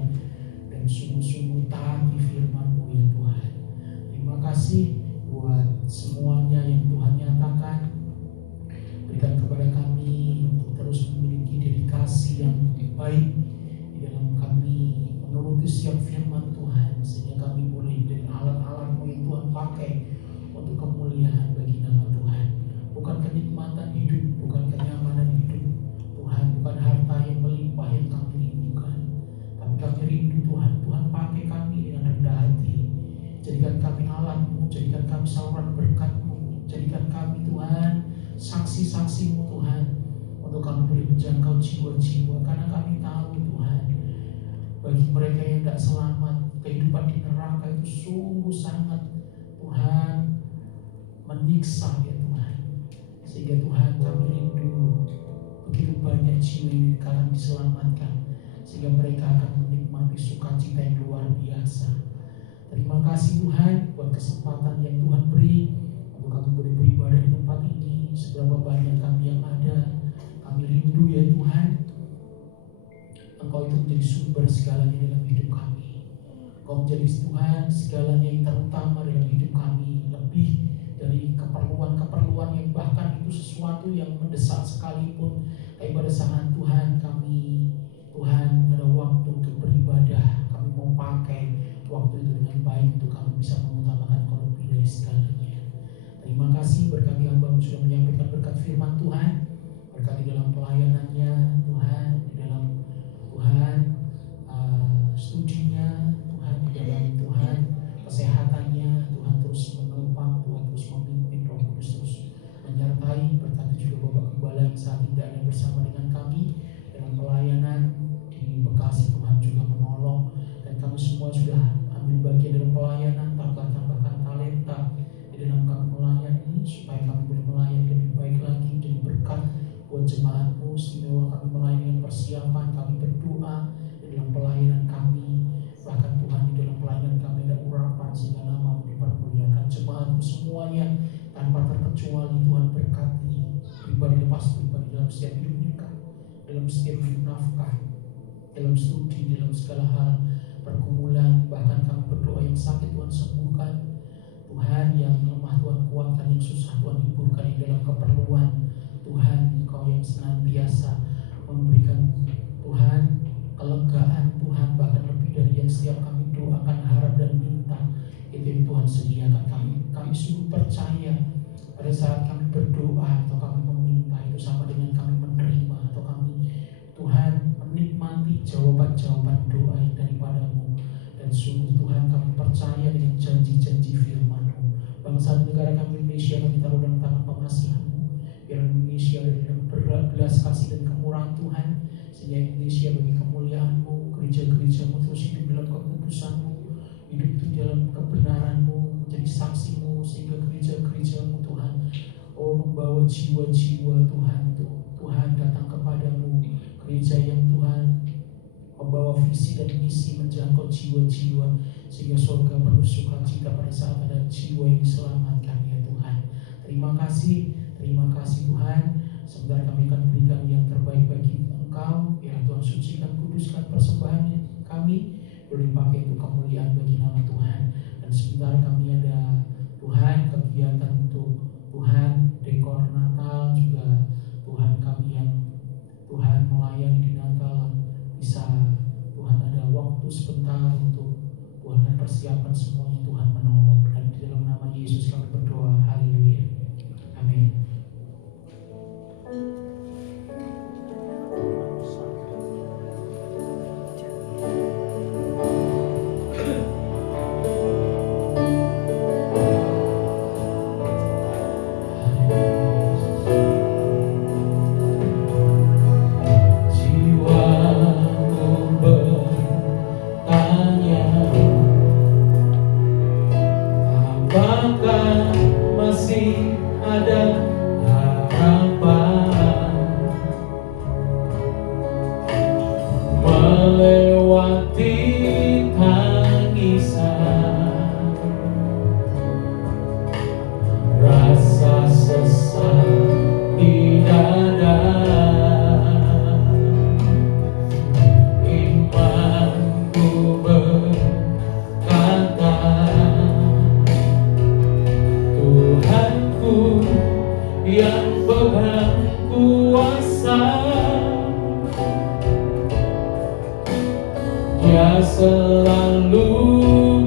Tuhan, dan sungguh-sungguh taati firman-Mu ya Tuhan. Terima kasih buat semuanya yang Tuhan nyatakan. Berikan kepada kami untuk terus memiliki dedikasi yang baik di dalam kami menuruti setiap firman Tuhan, sehingga kami boleh dari alat-alat-Mu yang Tuhan pakai untuk kemuliaan bagi nama Tuhan. Bukan kenikmatan hidup, bukan kenyamanan hidup Tuhan, bukan harta yang melimpah yang kami rindukan, tapi kami rindu Tuhan. Tuhan pakai kami dengan rendah hati. Jadikan kami alat-Mu, jadikan kami saluran berkat-Mu, jadikan kami Tuhan saksi-saksi-Mu Tuhan, untuk kami boleh menjangkau jiwa-jiwa. Karena kami tahu Tuhan, bagi mereka yang tidak selamat, kehidupan di neraka itu sungguh sangat Tuhan menyiksa ya Tuhan. Sehingga Tuhan kami rindu begitu banyak jiwa yang akan diselamatkan, sehingga mereka akan menikmati sukacita yang luar biasa. Terima kasih Tuhan buat kesempatan yang Tuhan beri untuk kami boleh beribadah di tempat ini. Seberapa banyak kami yang ada, kami rindu ya Tuhan, Engkau itu menjadi sumber segalanya dalam hidup kami. Engkau menjadi Tuhan segalanya yang terutama dalam hidup kami, lebih dari keperluan-keperluan yang bahkan itu sesuatu yang mendesak sekalipun. Tapi pada saat Tuhan kami, Tuhan ada waktu untuk beribadah, kami mau pakai waktu itu dengan baik untuk kami bisa mengutamakan Kau lebih dari segalanya. Terima kasih, berkati hamba-Mu sudah menyampaikan berkat firman Tuhan, berkati dalam pelayanannya Tuhan, di dalam Tuhan studinya Tuhan, di dalam Tuhan kesehatannya Tuhan, terus menopang Tuhan, terus memimpin, Roh Kudus terus menyertai. Berkati juga Bapak Gembala yang saat ini ada bersama dengan kami dalam pelayanan di Bekasi. Tuhan juga menolong, dan kami semua sudah ambil bagian dalam pelayanan, tambahkan talenta di dalam kami melayani, supaya kami boleh melayani lebih baik lagi, jadi berkat buat jemaat-Mu. Istimewa kami melayani dengan persiapan, kami berdoa di dalam pelayanan kami, bahkan Tuhan di dalam pelayanan kami ada urapan sehingga nama-Mu dipermuliakan. Jemaat-Mu semuanya tanpa terkecuali Tuhan berkati, pribadi lepas pribadi, dalam setiap hidup mereka, dalam setiap hidup nafkah, dalam studi, dalam segala hal pergumulan. Bahkan kami berdoa yang sakit Tuhan sembuhkan, Tuhan yang lemah Tuhan kuatkan, yang susah Tuhan hiburkan, yang dalam keperluan Tuhan Engkau yang senantiasa memberikan Tuhan kelegaan Tuhan, bahkan lebih dari yang setiap kami doakan, harap dan minta, itu yang Tuhan sediakan. Kami sungguh percaya pada saat kami berdoa atau kami meminta, itu sama dengan kami menerima atau kami Tuhan menikmati jawaban-jawaban doa yang daripada-Mu. Dan sungguh Tuhan kami percaya dengan janji-janji firman-Mu. Bangsa negara kami Indonesia kami taruh dalam tangan pengasihan-Mu. Biar Indonesia dalam belas kasih dan kemurahan Tuhan, sehingga Indonesia bagi kemuliaan-Mu, gereja-gereja-Mu terus hidup dalam kekudusan-Mu, hidup itu dalam kebenaran-Mu, menjadi saksi-Mu, sehingga gereja-gereja-Mu Tuhan membawa jiwa-jiwa Tuhan untuk Tuhan datang kepadamu. Gereja yang Tuhan membawa visi dan misi menjangkau jiwa-jiwa, sehingga surga penuh sukacita pada saat ada jiwa yang diselamatkan ya Tuhan. Terima kasih Tuhan. Sebentar kami akan berikan yang terbaik bagi Engkau. Biar Tuhan sucikan, kuduskan persembahan kami, boleh dipakai untuk kemuliaan bagi nama Tuhan. Dan sebentar kami ada Tuhan kegiatan untuk Tuhan dekor Natal juga. Tuhan kami yang Tuhan melayani di Natal, bisa Tuhan ada waktu sebentar untuk Tuhan mempersiapkan semuanya. Tuhan menolong, dan di dalam nama Yesus kami berdoa. Haleluya. Amin. Jiwaku bertanya, Dia selalu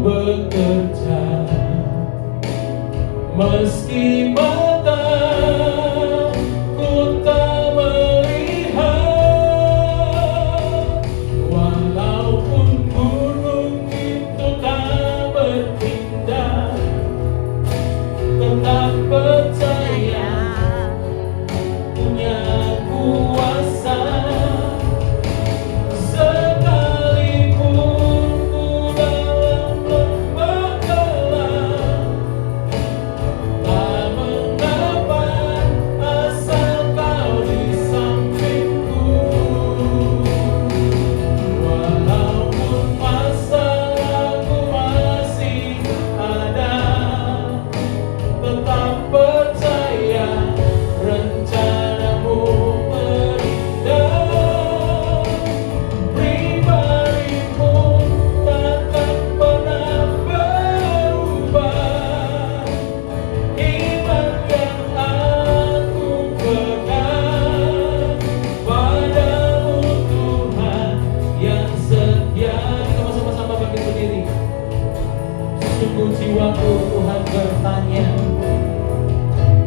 bekerja meski mataku tak melihat, walaupun gunung itu tak berpindah, tetap percaya punya kuasa. Sekalipun ku dalam lembah gelap, tak mengapa asal kau di sampingku. Walaupun masalahku masih ada, tetap percaya rencanamu terindah. Pribadimu takkan pernah berubah. Iman yang aku pegang padamu Tuhan yang setia. Kita sama-sama bangkit berdiri. Sungguh jiwaku Tuhan bertanya,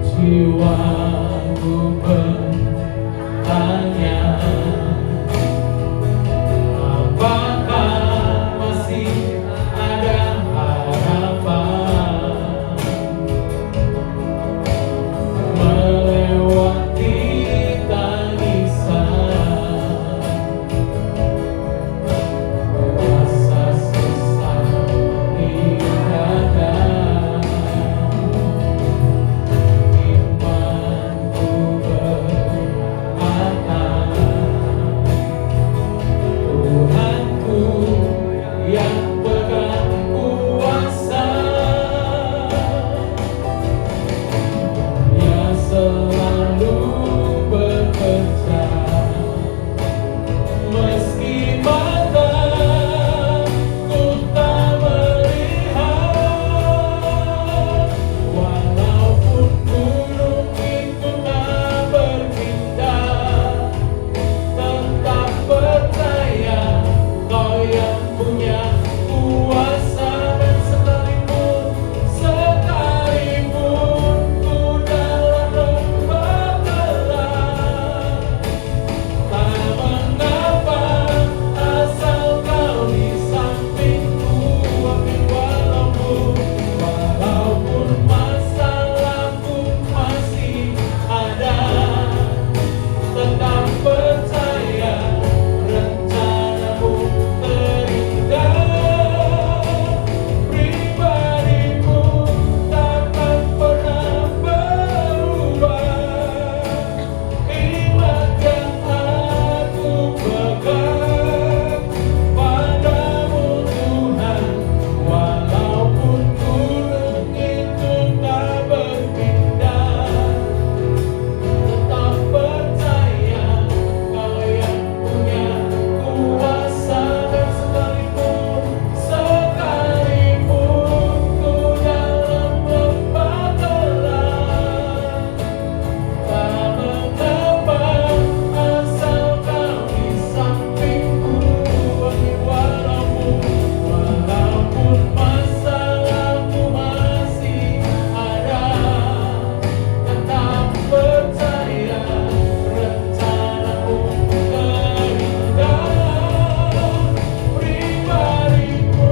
jiwaku bertanya, apakah masih ada harapan melewati tangisan, rasa sesak di dada. Imanku berkata, Tuhanku yang pegang kuasa. Dia selalu bekerja meski mataku tak melihat, walaupun gunung itu tak berpindah, tetap percaya Kau yang punya kuasa. Dan sekalipun ku dalam lembah gelap, tak mengapa asal Kau di sampingku. Amin. Walaupun masalahku masih ada, tetap percaya rencanamu terindah. Pribadimu takkan pernah berubah. Iman yang aku pegang padamu Tuhan, walaupun gunung itu tak berpindah, tetap percaya Kau yang punya kuasa. Dan sekalipun ku dalam lembah gelap, tak mengapa asal Kau di sampingku. Walaupun masalahku masih ada, tetap percaya rencanamu terindah. Pribadimu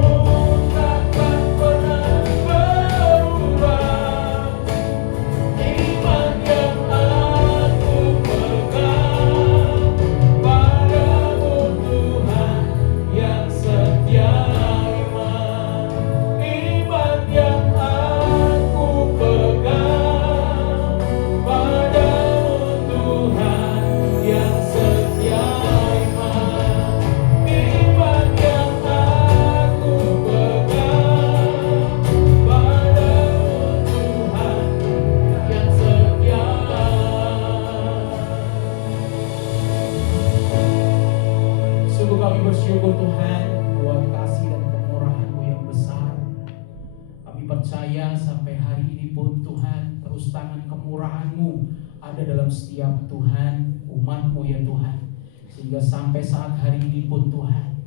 takkan pernah berubah. Iman yang aku pegang padamu Tuhan yang setia. Iman yang aku pegang padamu Tuhan yang setia. Iman yang aku pegang padamu Tuhan yang setia. Sungguh kami bersyukur Tuhan buat kasih dan kemurahan-Mu yang besar. Kami percaya sampai hari ini pun Tuhan, terus tangan kemurahan-Mu ada dalam setiap Tuhan umat-Mu ya Tuhan. Sehingga sampai saat hari ini pun Tuhan,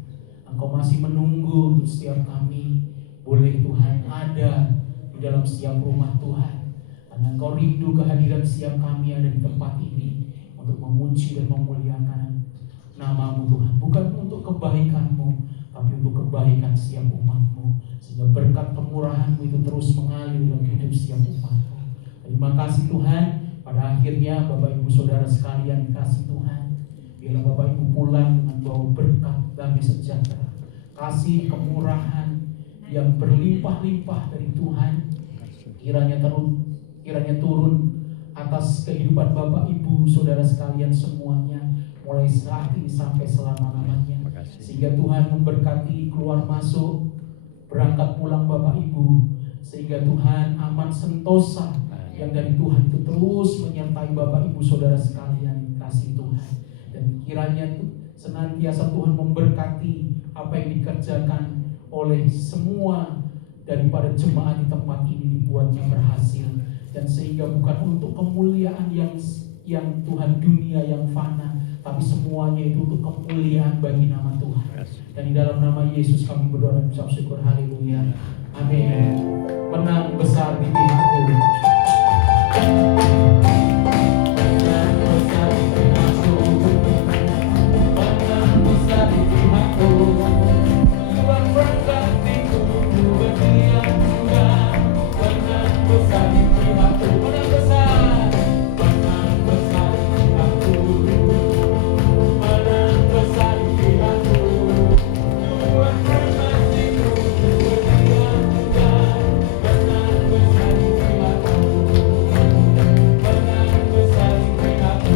Engkau masih menunggu untuk setiap kami boleh Tuhan ada di dalam setiap rumah Tuhan. Karena Engkau rindu kehadiran setiap kami ada di tempat ini untuk memuji dan memuliakan nama-Mu Tuhan. Bukan untuk kebaikan-Mu, tapi untuk kebaikan setiap umat-Mu. Sehingga berkat kemurahan-Mu itu terus mengalir dalam hidup setiap umat-Mu. Terima kasih Tuhan. Pada akhirnya Bapak Ibu Saudara sekalian dikasih Tuhan, biarlah Bapak Ibu pulang dengan bawa berkat damai sejahtera, kasih kemurahan yang berlimpah-limpah dari Tuhan. Kiranya turun atas kehidupan Bapak Ibu Saudara sekalian semuanya, mulai saat ini sampai selama-lamanya. Sehingga Tuhan memberkati keluar masuk, berangkat pulang Bapak Ibu, sehingga Tuhan aman sentosa yang dari Tuhan itu terus menyertai Bapak Ibu Saudara sekalian kasih Tuhan. Dan kiranya senantiasa Tuhan memberkati apa yang dikerjakan oleh semua daripada jemaat di tempat ini dibuatnya berhasil. Dan sehingga bukan untuk kemuliaan yang Tuhan dunia yang fana, tapi semuanya itu untuk kemuliaan bagi nama Tuhan. Dan di dalam nama Yesus kami berdoa dan ucap syukur. Haleluya. Amin. Menang besar di pihakku. Menang besar di pihakku. Menang besar di pihakku. Tuhan berkatiku berdiam juga. Menang besar di pihakku. Menang besar. Menang besar di pihakku. Menang besar di pihakku. Tuhan berkatiku berdiam juga. Menang besar di pihakku. Menang besar di pihakku. Menang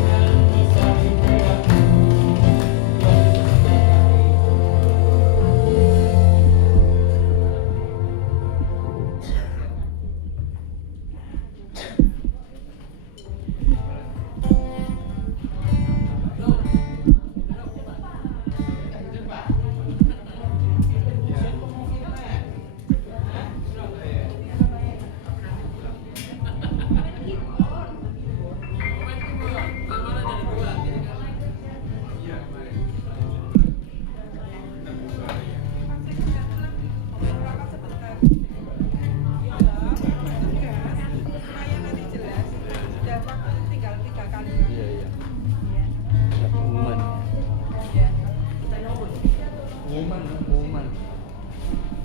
besar di pihakku.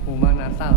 Pengumuman Natal.